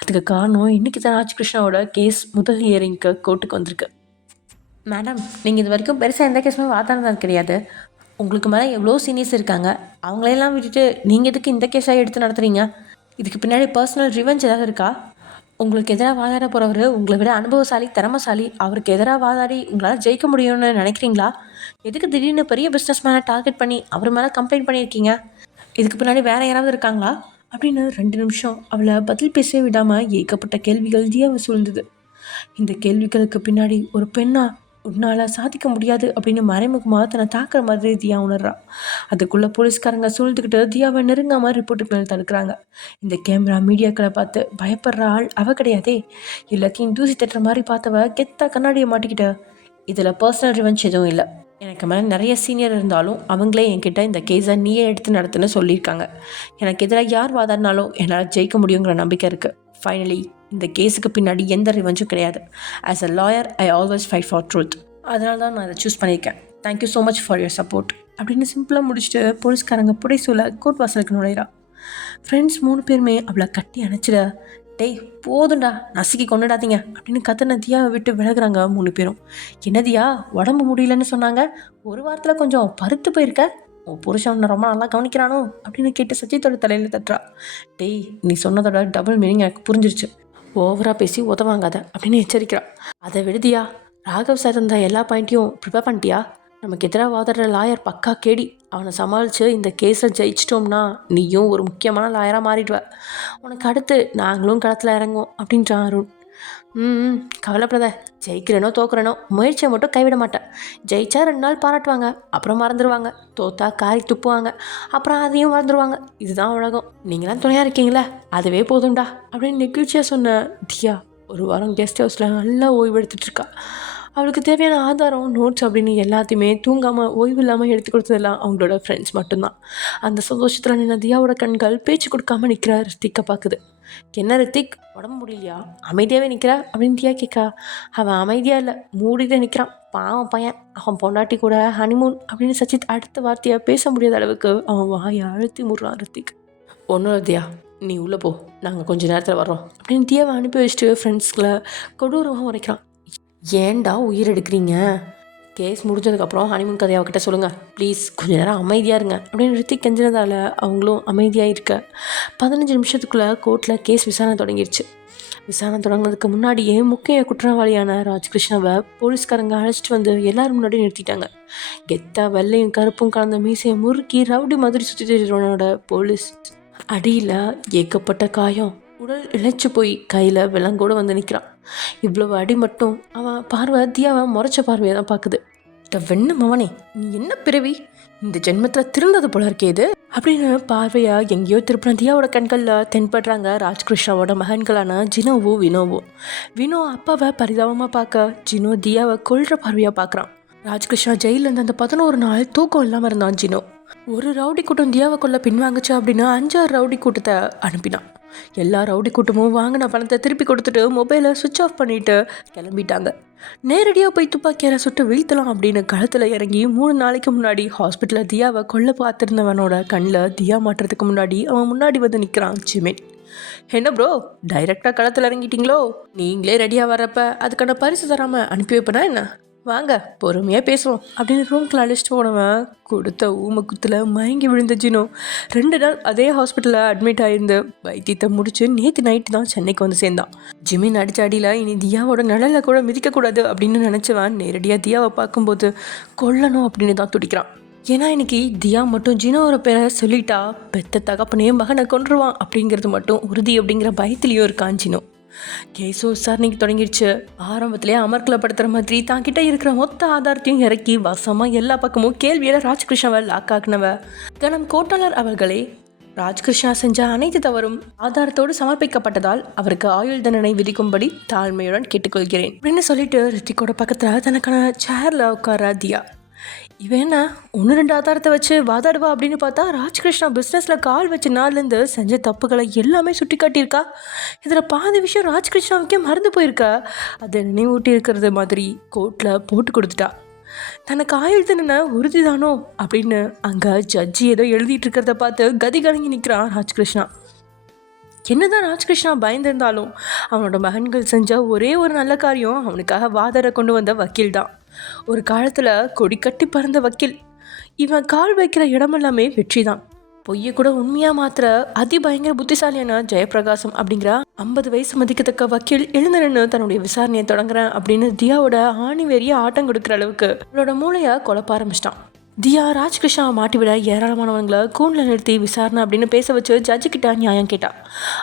அதுக்கு காரணம் இன்றைக்கி தான் ராஜ்கிருஷ்ணாவோட கேஸ் முதல் ஹியரிங்க்கு கோர்ட்டுக்கு வந்திருக்கு. மேடம், நீங்கள் இது வரைக்கும் பெருசாக எந்த கேஸுமே வாதாடினது கிடையாது, உங்களுக்கு மேலே எவ்வளோ சீனியர்ஸ் இருக்காங்க, அவங்களையெல்லாம் விட்டுட்டு நீங்கள் எதுக்கு இந்த கேஸாக எடுத்து நடத்துகிறீங்க? இதுக்கு பின்னாடி பர்சனல் ரிவெஞ்ச் ஏதாவது இருக்கா? உங்களுக்கு எதிராக வாதாட போகிறவர் உங்களை விட அனுபவசாலி, திறமசாலி, அவருக்கு எதிராக வாதாடி உங்களால் ஜெயிக்க முடியும்னு நினைக்கிறீங்களா? எதுக்கு திடீர்னு பெரிய பிஸ்னஸ் மேனை டார்கெட் பண்ணி அவர் மேலே கம்ப்ளைண்ட் பண்ணியிருக்கீங்க? இதுக்கு பின்னாடி வேறு யாராவது இருக்காங்களா அப்படின்னு 2 நிமிஷம் அவளை பதில் பேசவே விடாமல் ஏகப்பட்ட கேள்விகள் தியாவை சூழ்ந்தது. இந்த கேள்விகளுக்கு பின்னாடி ஒரு பெண்ணா உன்னால் சாதிக்க முடியாது அப்படின்னு மறைமுகமாக தன்னை தாக்குற மாதிரி தியா உணர்றான். அதுக்குள்ளே போலீஸ்காரங்க சூழ்ந்துக்கிட்டு தியாவை நெருங்காமல் ரிப்போர்ட்டுகளை தடுக்கிறாங்க. இந்த கேமரா மீடியாக்களை பார்த்து பயப்படுற ஆள் அவ கிடையாதே, எல்லாத்தையும் தூசி தட்டுற மாதிரி பார்த்தவ கெத்தா கண்ணாடியை மாட்டிக்கிட்ட. இதில் பர்சனல் ரிவெஞ்ச் எதுவும் இல்லை, எனக்கு மேலே நிறைய சீனியர் இருந்தாலும் அவங்களே என்கிட்ட இந்த கேஸை நீயே எடுத்து நடத்துன்னு சொல்லியிருக்காங்க. எனக்கு எதிராக யார் வாதாடினாலும் என்னால் ஜெயிக்க முடியுங்கிற நம்பிக்கை இருக்குது. ஃபைனலி இந்த கேஸுக்கு பின்னாடி எந்த ரிவெஞ்சும் கிடையாது. As a lawyer I always fight for truth. அதனால தான் நான் அதை சூஸ் பண்ணியிருக்கேன். Thank you so much for your support அப்படின்னு சிம்பிளாக முடிச்சுட்டு போலீஸ்காரங்க புடைசூல கோர்ட் வாசலுக்கு நுழையிறா. ஃப்ரெண்ட்ஸ் 3 பேருமே அவளை கட்டி அணைச்சிட, டேய் போதுண்டா நசுக்கி கொண்டுடாதீங்க அப்படின்னு கத்தனை தியாவை விட்டு விலகுறாங்க 3 பேரும். என்னதியா உடம்பு முடியலன்னு சொன்னாங்க, ஒரு வாரத்தில் கொஞ்சம் பருத்து போயிருக்க, உன் புருஷன் உன்னை ரொம்ப நல்லா கவனிக்கிறானோ அப்படின்னு கேட்டு சச்சித்தோட தலையில் தட்டுறா. டேய் நீ சொன்னதோட டபுள் மீனிங் எனக்கு புரிஞ்சிருச்சு, ஓவராக பேசி உதவாங்காத அப்படின்னு எச்சரிக்கிறா. அதை விடுதியா, ராகவ் சார் இருந்த எல்லா பாயிண்ட்டையும் ப்ரிப்பேர் பண்ணிட்டியா? நமக்கு எதிராக வாதாடுற லாயர் பக்கா கேடி, அவனை சமாளித்து இந்த கேஸை ஜெயிச்சிட்டோம்னா நீயும் ஒரு முக்கியமான லாயராக மாறிடுவ, உனக்கு அடுத்து நாங்களும் களத்தில் இறங்குவோம் அப்படின்றான் அருண். கவலைப்படாத, ஜெயிக்கிறேனோ தோக்குறேனோ முயற்சியை மட்டும் கைவிட மாட்டேன். ஜெயிச்சா 2 நாள் பாராட்டுவாங்க, அப்புறம் மறந்துடுவாங்க. தோத்தா காரி துப்புவாங்க, அப்புறம் அதையும் மறந்துடுவாங்க. இதுதான் உலகம், நீங்களாம் துணையாக இருக்கீங்களே அதுவே போதும்டா அப்படின்னு நெகிழ்ச்சியாக சொன்ன தியா ஒரு வாரம் கெஸ்ட் ஹவுஸில் நல்லா ஓய்வு எடுத்துகிட்ருக்கா. அவளுக்கு தேவையான ஆதாரம், நோட்ஸ் அப்படின்னு எல்லாத்தையுமே தூங்காமல் ஓய்வு இல்லாமல் எடுத்து கொடுத்ததெல்லாம் அவங்களோட ஃப்ரெண்ட்ஸ் மட்டும்தான். அந்த சந்தோஷத்தில் நின்ன தியாவோட கண்கள் பேச்சு கொடுக்காம நிற்கிற ரித்திகை பார்க்குது. என்ன ரித்திக், உடம்பு முடியலையா? அமைதியாகவே நிற்கிறா அப்படின்னு தியா கேட்கா. அவன் அமைதியாக இல்லை, மூடிட்டு நிற்கிறான். பாவம் பையன், அவன் பொண்டாட்டி கூட ஹனிமூன் அப்படின்னு சச்சித் அடுத்த வார்த்தையை பேச முடியாத அளவுக்கு அவன் வாயை அழுத்தி முடுறான் ரித்திக். ஒன்றும் இல்லை தியா, நீ உள்ளே போ, நாங்கள் கொஞ்சம் நேரத்தில் வர்றோம் அப்படின்னு தியாவை அனுப்பி வச்சுட்டு ஃப்ரெண்ட்ஸ்களை கொடூரமாக உரைக்கிறான். ஏன்டா உயிர் எடுக்கிறீங்க? கேஸ் முடிஞ்சதுக்கப்புறம் ஹனிமூன் கதையை அவகிட்ட சொல்லுங்கள் ப்ளீஸ், கொஞ்சம் நேரம் அமைதியாக இருங்க அப்படின்னு ரித்திக் கெஞ்சினதால் அவங்களும் அமைதியாக இருக்க 15 நிமிஷத்துக்குள்ளே கோர்ட்டில் கேஸ் விசாரணை தொடங்கிடுச்சு. விசாரணை தொடங்கினதுக்கு முன்னாடியே முக்கிய குற்றவாளியான ராஜ்கிருஷ்ணாவை போலீஸ்காரங்க அழைச்சிட்டு வந்து எல்லாரும் முன்னாடி நிறுத்திட்டாங்க. கெத்தா வெள்ளையும் கருப்பும் கலந்த மீசையை முறுக்கி ரவுடி மாதிரி சுற்றி தெரிஞ்சவனோட போலீஸ் அடியில் ஏகப்பட்ட காயம், உடல் இழைச்சி போய் கையில் விலங்கோடு வந்து நிற்கிறான். இவ்வளவு அடி மட்டும் அவன் பார்வை தியாவை முறைச்ச பார்வையை தான் பார்க்குது. வெண்ண மவனே, நீ என்ன பிறவி, இந்த ஜென்மத்தில் திருந்தது போல இருக்கே இது அப்படின்னு பார்வையா எங்கேயோ திருப்பின தியாவோட கண்களில் தென்படுறாங்க ராஜ்கிருஷ்ணாவோட மகன்களான ஜினோவும் வினோவும். வினோ அப்பாவை பரிதாபமாக பார்க்க ஜினோ தியாவை கொல்ற பார்வையாக பார்க்குறான். ராஜ்கிருஷ்ணா ஜெயிலேருந்து அந்த 11 நாள் தூக்கம் இல்லாமல் இருந்தான் ஜினோ. ஒரு ரவுடி கூட்டம் தியாவை கொள்ள பின்வாங்குச்சு அப்படின்னு 5-6 ரவுடி கூட்டத்தை அனுப்பினான். எல்லா ரவுடி கூட்டமும் வாங்கின பணத்தை திருப்பி கொடுத்துட்டு மொபைலை சுவிட்ச் ஆஃப் பண்ணிட்டு கிளம்பிட்டாங்க. நேரடியாக போய் துப்பாக்கியார சுட்டு வீழ்த்தலாம் அப்படின்னு களத்தில் இறங்கி 3 நாளைக்கு முன்னாடி ஹாஸ்பிட்டலில் தியாவை கொல்ல பார்த்துருந்தவனோட கண்ணில் தியா மாட்டுறதுக்கு முன்னாடி அவன் முன்னாடி வந்து நிற்கிறான் ஜிமின். என்ன ப்ரோ, டைரெக்டாக களத்தில் இறங்கிட்டீங்களோ? நீங்களே ரெடியாக வர்றப்ப அதுக்கான பரிசு தராமல் அனுப்பி வைப்பனா என்ன? வாங்க பொறுமையாக பேசுவோம் அப்படின்னு ரூம்குள்ள அழைச்சிட்டு போனவன் கொடுத்த ஊமக்குத்தில் மயங்கி விழுந்த ஜினோ 2 நாள் அதே ஹாஸ்பிட்டலில் அட்மிட் ஆகிருந்து வைத்தியத்தை முடிச்சு நேற்று நைட்டு தான் சென்னைக்கு வந்து சேர்ந்தான். ஜிமின் அடித்த அடியில் இனி தியாவோட நிழலில் கூட மிதிக்கக்கூடாது அப்படின்னு நினச்சவன் நேரடியாக தியாவை பார்க்கும்போது கொல்லணும் அப்படின்னு தான் துடிக்கிறான். ஏன்னா இன்னைக்கு தியா மட்டும் ஜினோவோட பேரை சொல்லிட்டா பெத்த தகப்பனே மகனை கொன்றுவான் அப்படிங்கிறது மட்டும் உறுதி அப்படிங்கிற பயத்துலேயும் இருக்கான் ஜினோ. கேஸும் விசாரணைக்கு தொடங்கிடுச்சு. ஆரம்பத்திலே அமர்க்கலப்படுத்துகிற மாதிரி தான் கிட்ட இருக்கிற மொத்த ஆதாரத்தையும் இறக்கி வசமாக எல்லா பக்கமும் கேள்வியில் ராஜ்கிருஷ்ணாவை லாக் ஆக்கினவ கணம் கோட்டாளர் அவர்களே. ராஜ்கிருஷ்ணா செஞ்ச அனைத்து தவறும் ஆதாரத்தோடு சமர்ப்பிக்கப்பட்டதால் அவருக்கு ஆயுள் தண்டனை விதிக்கும்படி தாழ்மையுடன் கேட்டுக்கொள்கிறேன் அப்படின்னு சொல்லிட்டு ரித்திக்கோட பக்கத்தில் தனக்கான சேரில் உட்கார தியா. இவன் என்ன 1-2 ஆதாரத்தை வச்சு வாதாடுவா அப்படின்னு பார்த்தா ராஜ்கிருஷ்ணா பிஸ்னஸில் கால் வச்ச நாள்லேருந்து செஞ்ச தப்புகளை எல்லாமே சுட்டி காட்டியிருக்கா. இதில் பாதி விஷயம் ராஜ்கிருஷ்ணாவுக்கே மறந்து போயிருக்கா. அதை நினைவூட்டி இருக்கிறது மாதிரி கோர்ட்டில் போட்டு கொடுத்துட்டா. தனக்கு ஆயுள் தண்டனை உறுதிதானோ அப்படின்னு அங்கே ஜட்ஜி ஏதோ எழுதிட்டு இருக்கிறத பார்த்து கதி கலங்கி நிற்கிறான் ராஜ்கிருஷ்ணா. என்னதான் ராஜ்கிருஷ்ணா பயந்திருந்தாலும் அவனோட மகன்கள் செஞ்ச ஒரே ஒரு நல்ல காரியம் அவனுக்காக வாதாட கொண்டு வந்த வக்கீல் தான். ஒரு காலத்தில் கொடி கட்டி பறந்த வக்கீல். இவன் கால் வைக்கிற இடமெல்லாமே வெற்றி தான். பொய்யை கூட உண்மையாக மாத்திர அதிபயங்கர புத்திசாலியான ஜெயபிரகாசம் அப்படிங்கிற 50 வயசு மதிக்கத்தக்க வக்கீல் எழுந்தனு தன்னுடைய விசாரணையை தொடங்குறேன் அப்படின்னு தியாவோட ஆணிவேறிய ஆட்டம் கொடுக்குற அளவுக்கு அவளோட மூளையை குழப்ப ஆரம்பிச்சிட்டான். தியா ராஜ்கிருஷ்ணாவை மாட்டி விட ஏராளமானவங்களை கூண்டில் நிறுத்தி விசாரணை அப்படின்னு பேச வச்சு ஜட்ஜு கிட்ட நியாயம் கேட்டான்.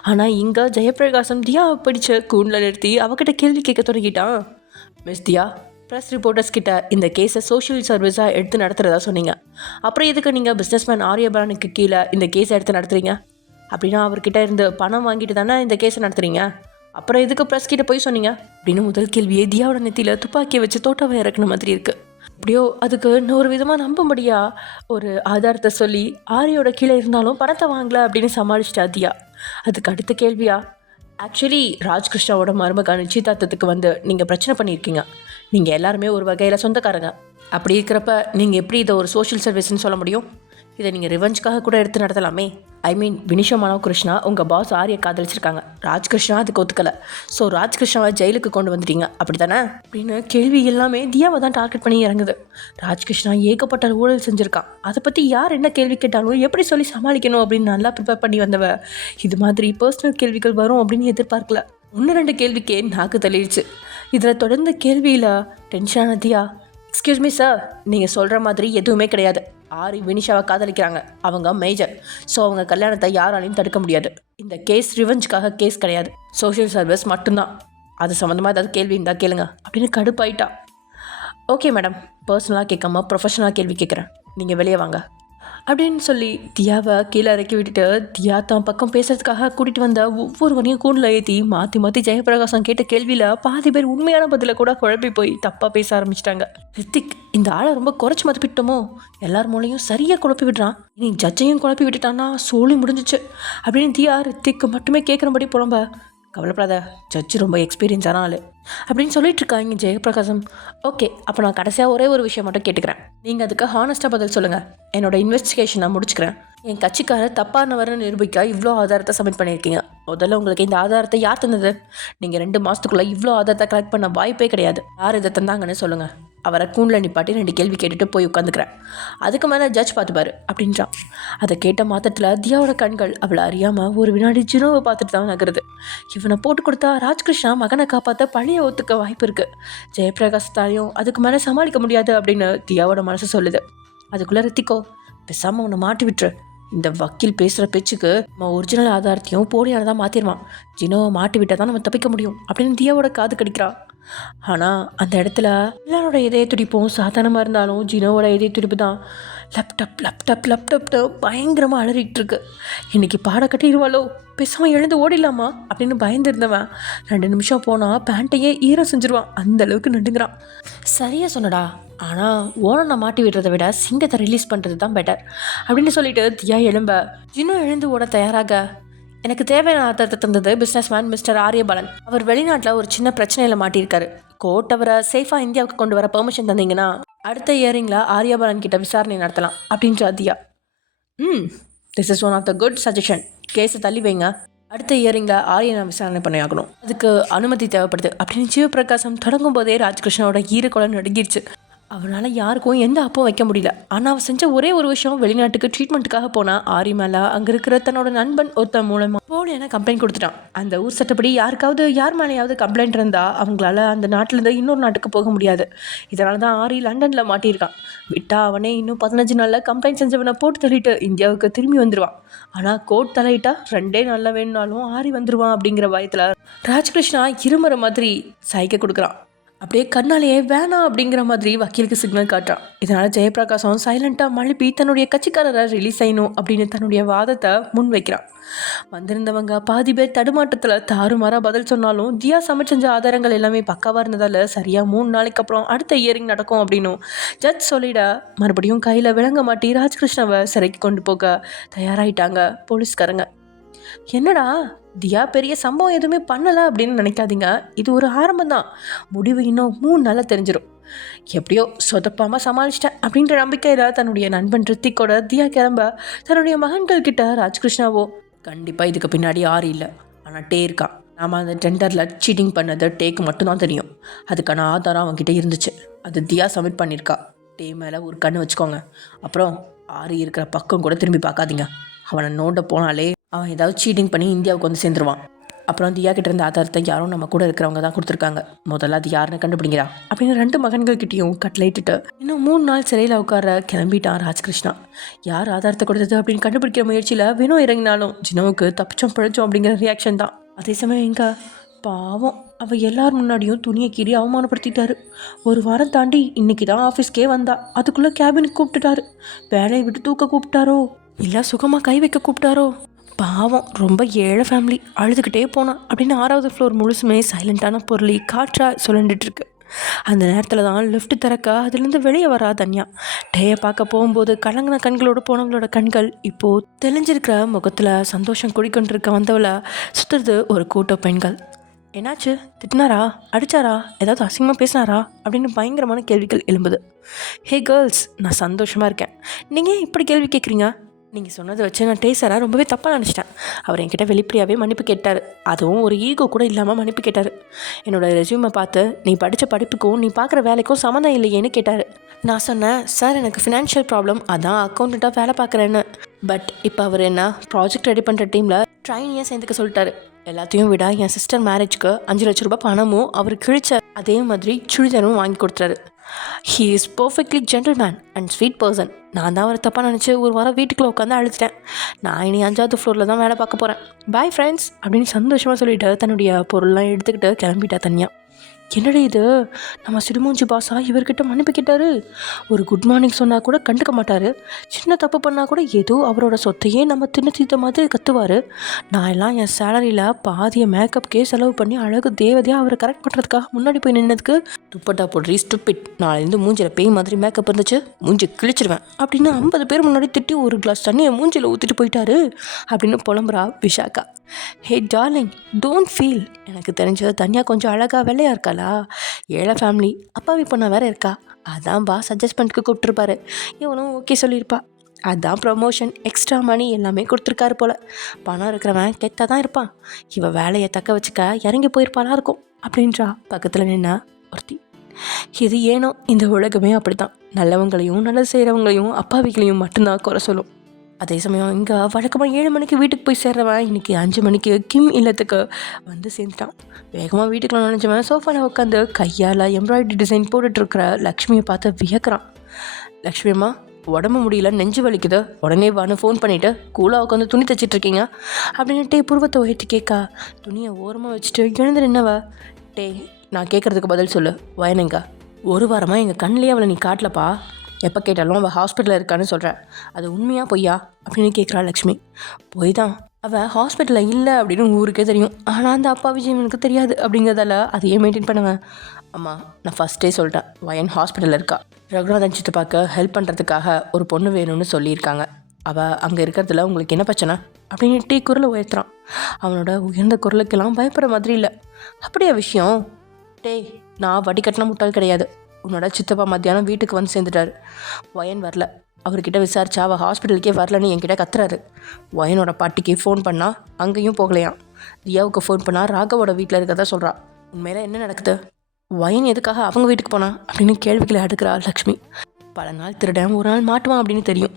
ஆனால் இங்கே ஜெயபிரகாசம் தியாவை பிடிச்ச கூண்டில் நிறுத்தி அவகிட்ட கேள்வி கேட்க தொடங்கிட்டான். மிஸ் தியா, ப்ரெஸ் ரிப்போர்ட்டர்ஸ் கிட்ட இந்த கேஸை சோஷியல் சர்வீஸாக எடுத்து நடத்துகிறதா சொன்னீங்க. அப்புறம் எதுக்கு நீங்கள் பிஸ்னஸ்மேன் ஆரியபரானுக்கு கீழே இந்த கேஸை எடுத்து நடத்துகிறீங்க? அப்படின்னா அவர்கிட்ட இருந்து பணம் வாங்கிட்டு தானே இந்த கேஸை நடத்துகிறீங்க. அப்புறம் எதுக்கு ப்ரெஸ் கிட்ட போய் சொன்னீங்க அப்படின்னு முதல் கேள்வியே தியாவோட நெத்தியில் துப்பாக்கியை வச்சு தோட்டாவை இறக்குன மாதிரி இருக்குது. அப்படியோ அதுக்கு இன்னொரு விதமாக நம்பும்படியா ஒரு ஆதாரத்தை சொல்லி ஆரியோட கீழே இருந்தாலும் பணத்தை வாங்கலை அப்படின்னு சமாளிச்சிட்டா தியா. அதுக்கு அடுத்த கேள்வியா, ஆக்சுவலி ராஜ்கிருஷ்ணாவோட மருமக நிச்சயதார்த்தத்துக்கு வந்து நீங்கள் பிரச்சனை பண்ணியிருக்கீங்க. நீங்கள் எல்லாருமே ஒரு வகையில் சொந்தக்காரங்க. அப்படி இருக்கிறப்ப நீங்கள் எப்படி இதை ஒரு சோஷியல் சர்வீஸ்ன்னு சொல்ல முடியும்? இதை நீங்கள் ரிவெஞ்சுக்காக கூட எடுத்து நடத்தலாமே. வினிஷா மனோ கிருஷ்ணா உங்கள் பாஸ் ஆரியை காதலிச்சிருக்காங்க. ராஜ்கிருஷ்ணா அதுக்கு ஒத்துக்கலை. ஸோ ராஜ்கிருஷ்ணாவை ஜெயிலுக்கு கொண்டு வந்துட்டீங்க அப்படி தானே அப்படின்னு கேள்வி எல்லாமே தியாவை தான் டார்கெட் பண்ணி இறங்குது. ராஜ்கிருஷ்ணா ஏகப்பட்ட ஊழல் செஞ்சுருக்கான். அதை பற்றி யார் என்ன கேள்வி கேட்டாலும் எப்படி சொல்லி சமாளிக்கணும் அப்படின்னு நல்லா ப்ரிப்பேர் பண்ணி வந்தவ இது மாதிரி பர்சனல் கேள்விகள் வரும் அப்படின்னு எதிர்பார்க்கல. 1-2 கேள்விக்கே நாக்கு தள்ளிடுச்சு. இதில் தொடர்ந்து கேள்வியில் டென்ஷனான தியா, எக்ஸ்கியூஸ் மீ சார், நீங்கள் சொல்கிற மாதிரி எதுவுமே கிடையாது. ஆரி வினிஷாவை காதலிக்கிறாங்க. அவங்க மேஜர். ஸோ அவங்க கல்யாணத்தை யாராலையும் தடுக்க முடியாது. இந்த கேஸ் ரிவெஞ்சுக்காக கேஸ் கிடையாது, சோஷியல் சர்வீஸ் மட்டும்தான். அது சம்மந்தமாக ஏதாவது கேள்வி இருந்தால் கேளுங்க அப்படின்னு கடுப்பாயிட்டா. ஓகே மேடம், பர்சனலாக கேட்காம ப்ரொஃபஷனலாக கேள்வி கேட்குறேன். நீங்கள் வெளியே வாங்க. அப்படின்னு சொல்லி தியாவை கீழே இறக்கி விட்டுட்டு தியா தான் பக்கம் பேசுறதுக்காக கூட்டிகிட்டு வந்த ஒவ்வொருவரையும் கூண்டில் ஏற்றி மாற்றி மாற்றி ஜெயபிரகாசம் கேட்ட கேள்வியில் பாதி பேர் உண்மையான பதில கூட குழப்பி போய் தப்பாக பேச ஆரம்பிச்சிட்டாங்க. ரித்திக் இந்த ஆளை ரொம்ப குறைச்சி மதிப்பிட்டோமோ, எல்லார் மூலையும் சரியாக குழப்பி விடுறான், இனி ஜட்ஜையும் குழப்பி விட்டுட்டான்னா சோழி முடிஞ்சிச்சு அப்படின்னு தியா ரித்திக்கு மட்டுமே கேட்குறபடி புலம்ப. கவலைப்படாத, ஜட்ஜு ரொம்ப எக்ஸ்பீரியன்ஸான ஆள் அப்படின்னு சொல்லிட்டு இருக்காங்க ஜெயபிரகாசம். ஓகே, அப்போ நான் கடைசியாக ஒரே ஒரு விஷயம் மட்டும் கேட்டுக்கிறேன். நீங்கள் அதுக்கு ஹானஸ்ட்டாக பதில் சொல்லுங்கள். என்னோட இன்வெஸ்டிகேஷன் நான் முடிச்சுக்கிறேன். என் கட்சிக்காரர் தப்பானவரை நிரூபிக்க இவ்வளோ ஆதாரத்தை சப்மிட் பண்ணியிருக்கீங்க. முதல்ல உங்களுக்கு இந்த ஆதாரத்தை யார் தந்தது? நீங்கள் 2 மாதத்துக்குள்ளே இவ்வளோ ஆதாரத்தை கலெக்ட் பண்ண வாய்ப்பே கிடையாது. யார் இதை தந்தாங்கன்னு சொல்லுங்கள். அவரை கூண்டில் நிப்பாட்டி 2 கேள்வி கேட்டுட்டு போய் உட்காந்துக்கிறேன். அதுக்கு மேலே ஜட்ஜ் பார்த்துப்பாரு அப்படின்றான். அதை கேட்ட மாத்திரத்தில் தியாவோட கண்கள் அவளை அறியாமல் ஒரு வினாடி ஜினோவை பார்த்துட்டு தான் நகருது. இவனை போட்டு கொடுத்தா ராஜ்கிருஷ்ணா மகனை காப்பாற்ற பழிய ஒத்துக்க வாய்ப்பு இருக்குது. ஜெயபிரகாசத்தாலையும் அதுக்கு மேலே சமாளிக்க முடியாது அப்படின்னு தியாவோட மனசு சொல்லுது. அதுக்குள்ளே ரித்திக்கோ, பேசாமல் உன்னை மாட்டி விட்டுரு. இந்த வக்கீல் பேசுகிற பேச்சுக்கு நம்ம ஒரிஜினல் ஆதாரத்தையும் போலியானதான் மாற்றிடுவான். ஜினோவை மாட்டி விட்டால் தான் நம்ம தப்பிக்க முடியும் அப்படின்னு தியாவோட காது கடிக்கிறா. ஆனால் அந்த இடத்துல எல்லாரோட இதய துடிப்பும் சாதாரணமாக இருந்தாலும் ஜினோவோட இதய துடிப்பு தான் லேப்டாப் லேப்டாப் லேப்டாப்னு பயங்கரமாக அலறிட்டு இருக்கு. இன்றைக்கி பாட கட்டிடுவாளோ, பேசாமல் எழுந்து ஓடிடலாமா அப்படின்னு பயந்துருந்தவன் 2 நிமிஷம் போனால் பேண்ட்டையே ஈரம் செஞ்சுருவான். அந்த அளவுக்கு நடுங்கிறான். சரியாக சொன்னடா, ஆனால் ஓனனை மாட்டி விடுறதை விட சிங்கத்தை ரிலீஸ் பண்ணுறது தான் பெட்டர் அப்படின்னு சொல்லிட்டு தியா எழும்ப ஜினோ எழுந்து ஓட தயாராக. எனக்கு தேவையான ஆதாரத்தை தந்தது பிஸ்னஸ்மேன் மிஸ்டர் ஆரியபாலன். அவர் வெளிநாட்டில் ஒரு சின்ன பிரச்சனையில் மாட்டியிருக்காரு. கோர்ட் அவரை சேஃபாக இந்தியாவுக்கு கொண்டு வர பெர்மிஷன் தந்தீங்கன்னா அடுத்த இயரிங்கில் ஆரியபாலன் கிட்ட விசாரணை நடத்தலாம் அப்படின்ற தியா. This is one of the good suggestion. கேஸை தள்ளி வைங்க. அடுத்த இயரிங்கில் ஆரியனை விசாரணை பண்ணியாகணும். அதுக்கு அனுமதி தேவைப்படுது அப்படின்னு சிவபிரகாசம் தொடங்கும் போதே ராஜ்கிருஷ்ணனோட ஈரக்குலை நடுங்கிடுச்சு. அவனால் யாருக்கும் எந்த அப்பவும் வைக்க முடியல. ஆனால் அவன் செஞ்ச ஒரே ஒரு விஷயம், வெளிநாட்டுக்கு ட்ரீட்மெண்ட்டுக்காக போனால் ஆரி மேலே அங்கே இருக்கிற தன்னோட நண்பன் ஒருத்தன் மூலமாக போலியான கம்ப்ளைண்ட் கொடுத்துட்டான். அந்த ஊர் சட்டப்படி யார் மேலேயாவது கம்ப்ளைண்ட் இருந்தால் அவங்களால அந்த நாட்டிலேருந்து இன்னொரு நாட்டுக்கு போக முடியாது. இதனால தான் ஆரி லண்டனில் மாட்டியிருக்கான். விட்டா அவனே இன்னும் 15 நாளில் கம்ப்ளைண்ட் செஞ்சவனை போட்டு தள்ளிட்டு இந்தியாவுக்கு திரும்பி வந்துடுவான். ஆனால் கோர்ட் தலையிட்டா 2 நாளில் வேணுனாலும் ஆரி வந்துடுவான் அப்படிங்கிற பயத்தில் ராஜ்கிருஷ்ணா இருமுறை மாதிரி சைகை கொடுக்குறான். அப்படியே கண்ணாலேயே வேணாம் அப்படிங்கிற மாதிரி வக்கீலுக்கு சிக்னல் காட்டுறான். இதனால் ஜெயபிரகாசம் சைலண்ட்டாக மழுப்பி தன்னுடைய கட்சிக்காரரை ரிலீஸ் செய்யணும் அப்படின்னு தன்னுடைய வாதத்தை முன் வைக்கிறான். வந்திருந்தவங்க பாதி பேர் தடுமாட்டத்தில் தாறுமாறாக பதில் சொன்னாலும் தியா செஞ்ச ஆதாரங்கள் எல்லாமே பக்காவாக இருந்ததால் சரியாக 3 நாளைக்கு அப்புறம் அடுத்த இயரிங் நடக்கும் அப்படின்னும் ஜட்ஜ் சொல்லிட மறுபடியும் கையில் விளங்க மாட்டி ராஜ்கிருஷ்ணாவை சிறைக்கு கொண்டு போக தயாராகிட்டாங்க போலீஸ்காரங்க. என்னடா தியா பெரிய சம்பவம் எதுவுமே பண்ணலை அப்படின்னு நினைக்காதீங்க. இது ஒரு ஆரம்பம் தான். முடிவு இன்னும் 3 நாளில் தெரிஞ்சிடும். எப்படியோ சொதப்பாமல் சமாளிச்சிட்டேன் அப்படின்ற நம்பிக்கையில் தன்னுடைய நண்பன் ரித்திக்கோட தியா கிளம்ப தன்னுடைய மகன்கள் கிட்ட ராஜ்கிருஷ்ணாவோ, கண்டிப்பாக இதுக்கு பின்னாடி ஆறு இல்லை, ஆனால் டே இருக்கான். நாம் அந்த டெண்டரில் சீட்டிங் பண்ணது டேக்கு மட்டும்தான் தெரியும். அதுக்கான ஆதாரம் அவங்ககிட்ட இருந்துச்சு. அது தியா சப்மிட் பண்ணியிருக்கா. டே மேலே ஒரு கண்ணு வச்சுக்கோங்க. அப்புறம் ஆறு இருக்கிற பக்கம் கூட திரும்பி பார்க்காதீங்க. அவனை நோண்ட போனாலே அவன் ஏதாவது சீட்டிங் பண்ணி இந்தியாவுக்கு வந்து சேர்ந்துருவான். அப்புறம் தியா கிட்ட இருந்த ஆதாரத்தை யாரும் நம்ம கூட இருக்கிறவங்க தான் கொடுத்துருக்காங்க. முதல்ல அது யாருன்னு கண்டுபிடிங்கிறா அப்படின்னு 2 மகன்கள்கிட்டையும் கட்டளையிட்டுட்டு இன்னும் 3 நாள் சிறையில் உட்கார கிளம்பிட்டான் ராஜ்கிருஷ்ணா. யார் ஆதாரத்தை கொடுத்தது அப்படின்னு கண்டுபிடிக்கிற முயற்சியில் வினோ இறங்கினாலும் ஜினோவுக்கு தப்பிச்சோம் பிழைச்சோம் அப்படிங்கிற ரியாக்ஷன் தான். அதே சமயம் எங்க பாவம் அவள் எல்லார் முன்னாடியும் துணியை கீறி அவமானப்படுத்திட்டாரு. ஒரு வாரம் தாண்டி இன்னைக்கு தான் ஆஃபீஸ்க்கே வந்தா. அதுக்குள்ளே கேபினுக்கு கூப்பிட்டுட்டாரு. வேலையை விட்டு தூக்க கூப்பிட்டாரோ இல்லை சுகமாக கை வைக்க கூப்பிட்டாரோ. பாவம் ரொம்ப ஏழை ஃபேமிலி. அழுதுகிட்டே போனான் அப்படின்னு 6வது ஃப்ளோர் முழுசுமே சைலண்ட்டான பொருளி காற்றா சொல்லிட்டுருக்கு. அந்த நேரத்தில் தான் லிஃப்ட் திறக்க அதுலேருந்து வெளியே வரா தன்யா. டேயை பார்க்க போகும்போது கலங்கின கண்களோடு போனவங்களோட கண்கள் இப்போது தெளிஞ்சிருக்கிற முகத்தில் சந்தோஷம் குடிக்கொண்டிருக்க வந்தவளை சுற்றுறது ஒரு கூட்ட பெண்கள். என்னாச்சு? திட்டினாரா? அடித்தாரா? ஏதாவது அசிங்கமாக பேசினாரா அப்படின்னு பயங்கரமான கேள்விகள் எழும்புது. ஹே கேர்ள்ஸ், நான் சந்தோஷமாக இருக்கேன். நீங்கள் ஏன் இப்படி கேள்வி கேட்குறீங்க? நீங்கள் சொன்னதை வச்சு நான் டேசரை ரொம்பவே தப்பாக நினச்சிட்டேன். அவர் என்கிட்ட வெளிப்படையாகவே மன்னிப்பு கேட்டார். அதுவும் ஒரு ஈகோ கூட இல்லாமல் மன்னிப்பு கேட்டார். என்னோடய ரெஸ்யூமை பார்த்து நீ படித்த படிப்புக்கும் நீ பார்க்குற வேலைக்கும் சம்மந்தம் இல்லையேன்னு கேட்டார். நான் சொன்னேன், சார் எனக்கு ஃபினான்ஷியல் ப்ராப்ளம், அதான் அக்கௌண்ட்டாக வேலை பார்க்குறேன்னு. பட் இப்போ அவர் என்ன ப்ராஜெக்ட் ரெடி பண்ணுற டீமில் ட்ரைனியாக சேர்ந்துக்க சொல்லிட்டாரு. எல்லாத்தையும் விட என் சிஸ்டர் மேரேஜ்க்கு 5 லட்ச ரூபாய் பணமும் அவர் கிழிச்ச அதே மாதிரி சுடிதாரும் வாங்கி கொடுத்துறாரு. He is perfectly gentleman and sweet person. நான் தான் அவரை தப்பாக நினச்சி ஒரு வாரம் வீட்டுக்குள்ளே உட்காந்து அழுத்துட்டேன். நான் இனி 5வது ஃப்ளோரில் தான் வேலை பார்க்க போகிறேன். பாய் ஃப்ரெண்ட்ஸ் அப்படின்னு சந்தோஷமாக சொல்லிவிட்டு தன்னுடைய பொருள்லாம் எடுத்துக்கிட்டு கிளம்பிட்டா தனியா. என்னடி இது, நம்ம சிடுமூஞ்சி பாஸா இவர்கிட்ட மன்னிப்பு கேட்டாரு. ஒரு குட் மார்னிங் சொன்னால் கூட கண்டுக்க மாட்டார். சின்ன தப்பு பண்ணால் கூட ஏதோ அவரோட சொத்தையே நம்ம தின்னு தீத்த மாதிரி கத்துவார். நான் எல்லாம் என் சேலரியில் பாதிய மேக்கப்கே செலவு பண்ணி அழகு தேவதையாக அவரை கரெக்ட் பண்ணுறதுக்காக முன்னாடி போய் நின்னதுக்கு துப்பட்டா போடுறி ஸ்டூபிட், நாளையிலேருந்து மூஞ்சில் பேய் மாதிரி மேக்கப் இருந்துச்சு, மூஞ்சி கிழிச்சிருவேன் அப்படின்னு 50 பேர் முன்னாடி திட்டி ஒரு கிளாஸ் தண்ணியை மூஞ்சியில் ஊற்றிட்டு போயிட்டாரு அப்படின்னு புலம்புறா விஷாக்கா. ஹே டார்லிங், டோன்ட் ஃபீல். எனக்கு தெரிஞ்ச தனியா கொஞ்சம் அழகாக வெள்ளையாக இருக்காளா, ஏழை ஃபேமிலி, அப்பாவி பொண்ணா வேற இருக்கா. அதான் பாஸ் அட்ஜஸ்ட்மெண்ட்டுக்கு கூப்பிட்டுருப்பாரு. இவனும் ஓகே சொல்லியிருப்பா. அதான் ப்ரமோஷன், எக்ஸ்ட்ரா மணி எல்லாமே கொடுத்துருக்காரு போல். பணம் இருக்கிறவன் கெத்தாக தான் இருப்பான். இவன் வேலையை தக்க வச்சுக்க இறங்கி போயிருப்பாளா இருக்கும் அப்படின்றா பக்கத்தில் நின்னா ஒருத்தி. இது ஏனோ இந்த உலகமே அப்படி தான். நல்லவங்களையும் நல்லது செய்கிறவங்களையும் அப்பாவிகளையும் மட்டும்தான் குறை சொல்லும். அதே சமயம் இங்கே வழக்கமாக 7 மணிக்கு வீட்டுக்கு போய் சேர்றவன் இன்றைக்கி 5 மணிக்கு கிம் இல்லத்துக்கு வந்து சேர்ந்துட்டான். வேகமாக வீட்டுக்குள்ள நினைச்சவன் சோஃபாவில் உட்காந்து கையால் எம்ப்ராய்டரி டிசைன் போட்டுட்ருக்கிற லக்ஷ்மியை பார்த்து வியக்கிறான். லக்ஷ்மி அம்மா, உடம்பு முடியல, நெஞ்சு வலிக்குது, உடனே வான்னு ஃபோன் பண்ணிவிட்டு கூலாக உட்காந்து துணி தைச்சிட்ருக்கீங்க அப்படின்ட்டு புருவத்தை உயர்த்தி கேட்கா. துணியை ஓரமாக வச்சுட்டு எழுந்து நின்னவ. டே, நான் கேட்குறதுக்கு பதில் சொல்லு, வயனுங்க 1 வாரமாக எங்கள் கண்ணிலே அவளை நீ காட்டலப்பா. எப்போ கேட்டாலும் அவள் ஹாஸ்பிட்டலில் இருக்கான்னு சொல்கிறேன். அது உண்மையாக பொய்யா அப்படின்னு கேட்குறா லக்ஷ்மி. பொய் தான், அவள் ஹாஸ்பிட்டலில் இல்லை அப்படின்னு ஊருக்கே தெரியும். ஆனால் அந்த அப்பா விஜயனுக்கு தெரியாது அப்படிங்கிறதால அதையே மெயின்டைன் பண்ணுவேன். அம்மா, நான் ஃபஸ்ட்டே சொல்லிட்டேன், வயன் ஹாஸ்பிட்டலில் இருக்கா. ரகுநாதன் சித்து பார்க்க ஹெல்ப் பண்ணுறதுக்காக ஒரு பொண்ணு வேணும்னு சொல்லியிருக்காங்க. அவள் அங்கே இருக்கிறதுல உங்களுக்கு என்ன பிரச்சனை அப்படின்னு குரலை உயர்த்துறான். அவனோட உயர்ந்த குரலுக்கெல்லாம் பயப்படுற மாதிரி இல்லை. அப்படியா விஷயம்? டேய், நான் வடிகட்டின முட்டாள் கிடையாது. உன்னோட சித்தப்பா மத்தியானம் வீட்டுக்கு வந்து சேர்ந்துட்டாரு. வயன் வரல. அவர்கிட்ட விசாரிச்சா அவள் ஹாஸ்பிட்டலுக்கே வரலன்னு என்கிட்ட கத்துறாரு. வயனோட பாட்டிக்கு ஃபோன் பண்ணால் அங்கேயும் போகலையாம். தியாவுக்கு ஃபோன் பண்ணால் ராகவோட வீட்டில் இருக்கிறதா சொல்கிறா. உண்மையில என்ன நடக்குது? வயன் எதுக்காக அவங்க வீட்டுக்கு போனா அப்படின்னு கேள்விகளை அடுக்கிறா லக்ஷ்மி. பல நாள் திருடன் ஒரு நாள் மாட்டுவான் அப்படின்னு தெரியும்.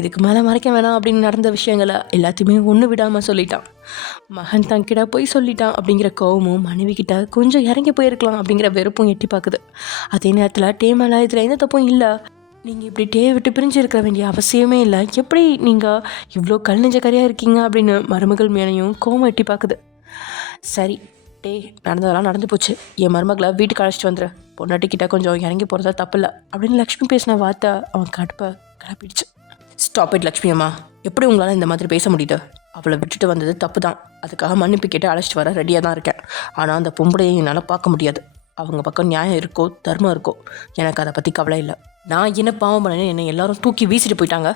இதுக்கு மேலே மறைக்க வேணாம் அப்படின்னு நடந்த விஷயங்களை எல்லாத்தையுமே ஒன்று விடாமல் சொல்லிட்டான். மகன் தங்கிட்ட போய் சொல்லிட்டான் அப்படிங்கிற கோவமும் மனைவி கிட்ட கொஞ்சம் இறங்கி போயிருக்கலாம் அப்படிங்கிற வெறுப்பும் எட்டி பார்க்குது. அதே நேரத்தில் டே மேலே இதில் எந்த தப்பும் இல்லை. நீங்கள் இப்படி டே விட்டு பிரிஞ்சு இருக்க வேண்டிய அவசியமே இல்லை. எப்படி நீங்கள் இவ்வளோ கல் நெஞ்ச கரையாக இருக்கீங்க அப்படின்னு மருமகள் மேனையும் கோவம் எட்டி பார்க்குது. சரி டே, நடந்ததெல்லாம் நடந்து போச்சு. என் மருமகளை வீட்டுக்கு அழைச்சிட்டு வந்துடு. பொண்டாட்டிக்கிட்ட கொஞ்சம் இறங்கி போகிறதா தப்பில்லை அப்படின்னு லக்ஷ்மி பேசின வார்த்தை அவன் கடுப்பை கிளப்பிடுச்சு. ஸ்டாப் இட் லக்ஷ்மி அம்மா, எப்படி உங்களால் இந்த மாதிரி பேச முடியுது? அவளை விட்டுட்டு வந்தது தப்பு தான். அதுக்காக மன்னிப்பு கேட்டு அழைச்சிட்டு வர ரெடியாக தான் இருக்கேன். ஆனால் அந்த பொம்பளையை என்னால் பார்க்க முடியாது. அவங்க பக்கம் நியாயம் இருக்கோ தர்மம் இருக்கோ எனக்கு அதை பற்றி கவலை இல்லை. நான் என்ன பாவம் பண்ணேன்னு என்னை எல்லாரும் தூக்கி வீசிட்டு போயிட்டாங்க.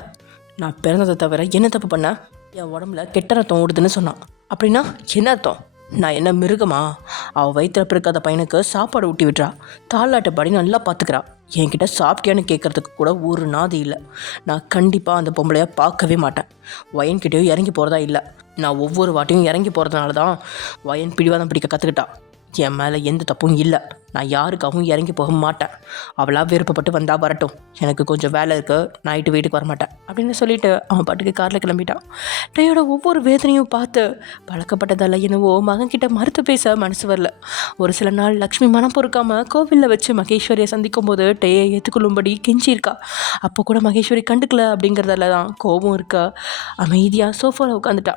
நான் பிறந்ததை தவிர என்ன தப்பு பண்ணேன்? என் உடம்புல கெட்ட ரத்தம் ஓடுதுன்னு சொன்னான். அப்படின்னா என்ன அர்த்தம்? நான் என்ன மிருகமா? அவள் வயிற்றில் பிறக்காத பையனுக்கு சாப்பாடு ஊட்டி விட்றா, தாளாட்டப்படி நல்லா பார்த்துக்கிறா. என்கிட்ட சாப்பிட்டியான்னு கேட்குறதுக்கு கூட ஒரு நாதி இல்லை. நான் கண்டிப்பாக அந்த பொம்பளையை பார்க்கவே மாட்டேன். வயன்கிட்டையும் இறங்கி போகிறதா இல்லை. நான் ஒவ்வொரு வாட்டியும் இறங்கி போகிறதுனால தான் வயன் பிடிவாதம் பிடிக்க கற்றுக்கிட்டா. என் மேலே எந்த தப்பும் இல்லை. நான் யாருக்காகவும் இறங்கி போக மாட்டேன். அவளாக விருப்பப்பட்டு வந்தால் வரட்டும், எனக்கு கொஞ்சம் வேலை இருக்குது, நைட்டு வீட்டுக்கு வரமாட்டேன் அப்படின்னு சொல்லிட்டு அவன் பாட்டுக்கு காரில் கிளம்பிட்டான். டேயோட ஒவ்வொரு வேதனையும் பார்த்து பழக்கப்பட்டதால் என்னவோ மகன்கிட்ட மறுத்து பேச மனசு வரல. ஒரு சில நாள் லக்ஷ்மி மனம் பொறுக்காமல் கோவிலில் வச்சு மகேஸ்வரியை சந்திக்கும் போது டேயை ஏற்றுக்கொள்ளும்படி கெஞ்சியிருக்கா. அப்போ கூட மகேஸ்வரி கண்டுக்கல அப்படிங்கிறதால தான் கோபம் இருக்க அமைதியாக சோஃபாவில் உட்காந்துட்டா.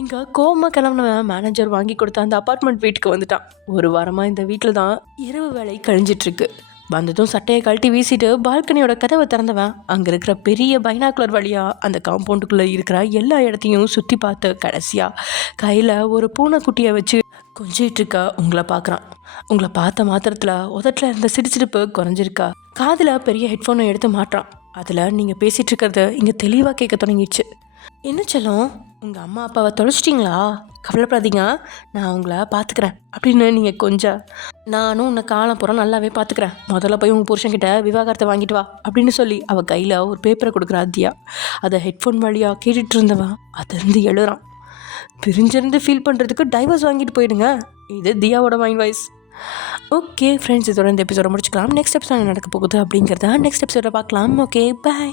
இங்கே கோவமாக கிளம்புனவன் மேனேஜர் வாங்கி கொடுத்த அந்த அப்பார்ட்மெண்ட் வீட்டுக்கு வந்துட்டான். 1 வாரமாக இந்த வீட்டில் தான் இரவு வேலை கழிஞ்சிட்ருக்கு. வந்ததும் சட்டையை கழட்டி வீசிட்டு பால்கனியோட கதவை திறந்தவன் அங்கே இருக்கிற பெரிய பைனாக்குலர் வழியாக அந்த காம்பவுண்டுக்குள்ளே இருக்கிற எல்லா இடத்தையும் சுற்றி பார்த்து கடைசியாக கையில் ஒரு பூனைக்குட்டியை வச்சு கொஞ்சிகிட்ருக்கா உங்களை பார்க்குறான். உங்களை பார்த்த மாத்திரத்தில் உதட்டில் இருந்த சிரிச்சிருப்பு குறைஞ்சிருக்கா. காதில் பெரிய ஹெட்ஃபோனை எடுத்து மாட்டுறான். அதில் நீங்கள் பேசிகிட்டு இருக்கிறது இங்கே தெளிவாக கேட்க தொடங்கிடுச்சு. என்ன செல்லம், உங்கள் அம்மா அப்பாவை தொலைச்சிட்டிங்களா? கவலைப்படாதீங்க, நான் உங்களை பார்த்துக்கிறேன் அப்படின்னு நீங்கள் கொஞ்சம். நானும் உன்னை காலம் பூரா நல்லாவே பார்த்துக்கிறேன். முதல்ல போய் உங்கள் புருஷன்கிட்ட விவாகரத்தை வாங்கிட்டு வா அப்படின்னு சொல்லி அவள் கையில் ஒரு பேப்பரை கொடுக்குறா தியா. அதை ஹெட்ஃபோன் வழியாக கேட்டுட்டு இருந்தவன் அதிலிருந்து எழுறான். பிரிஞ்சிருந்து ஃபீல் பண்ணுறதுக்கு டைவர்ஸ் வாங்கிட்டு போயிடுங்க. இது தியாவோட மைண்ட் வாய்ஸ். ஓகே ஃப்ரெண்ட்ஸ், இதோட இந்த எபிசோட முடிச்சுக்கலாம். நெக்ஸ்ட் எபிசோட நடக்க போகுது அப்படிங்கிறத நெக்ஸ்ட் எபிசோட பார்க்கலாம். ஓகே, பாய்.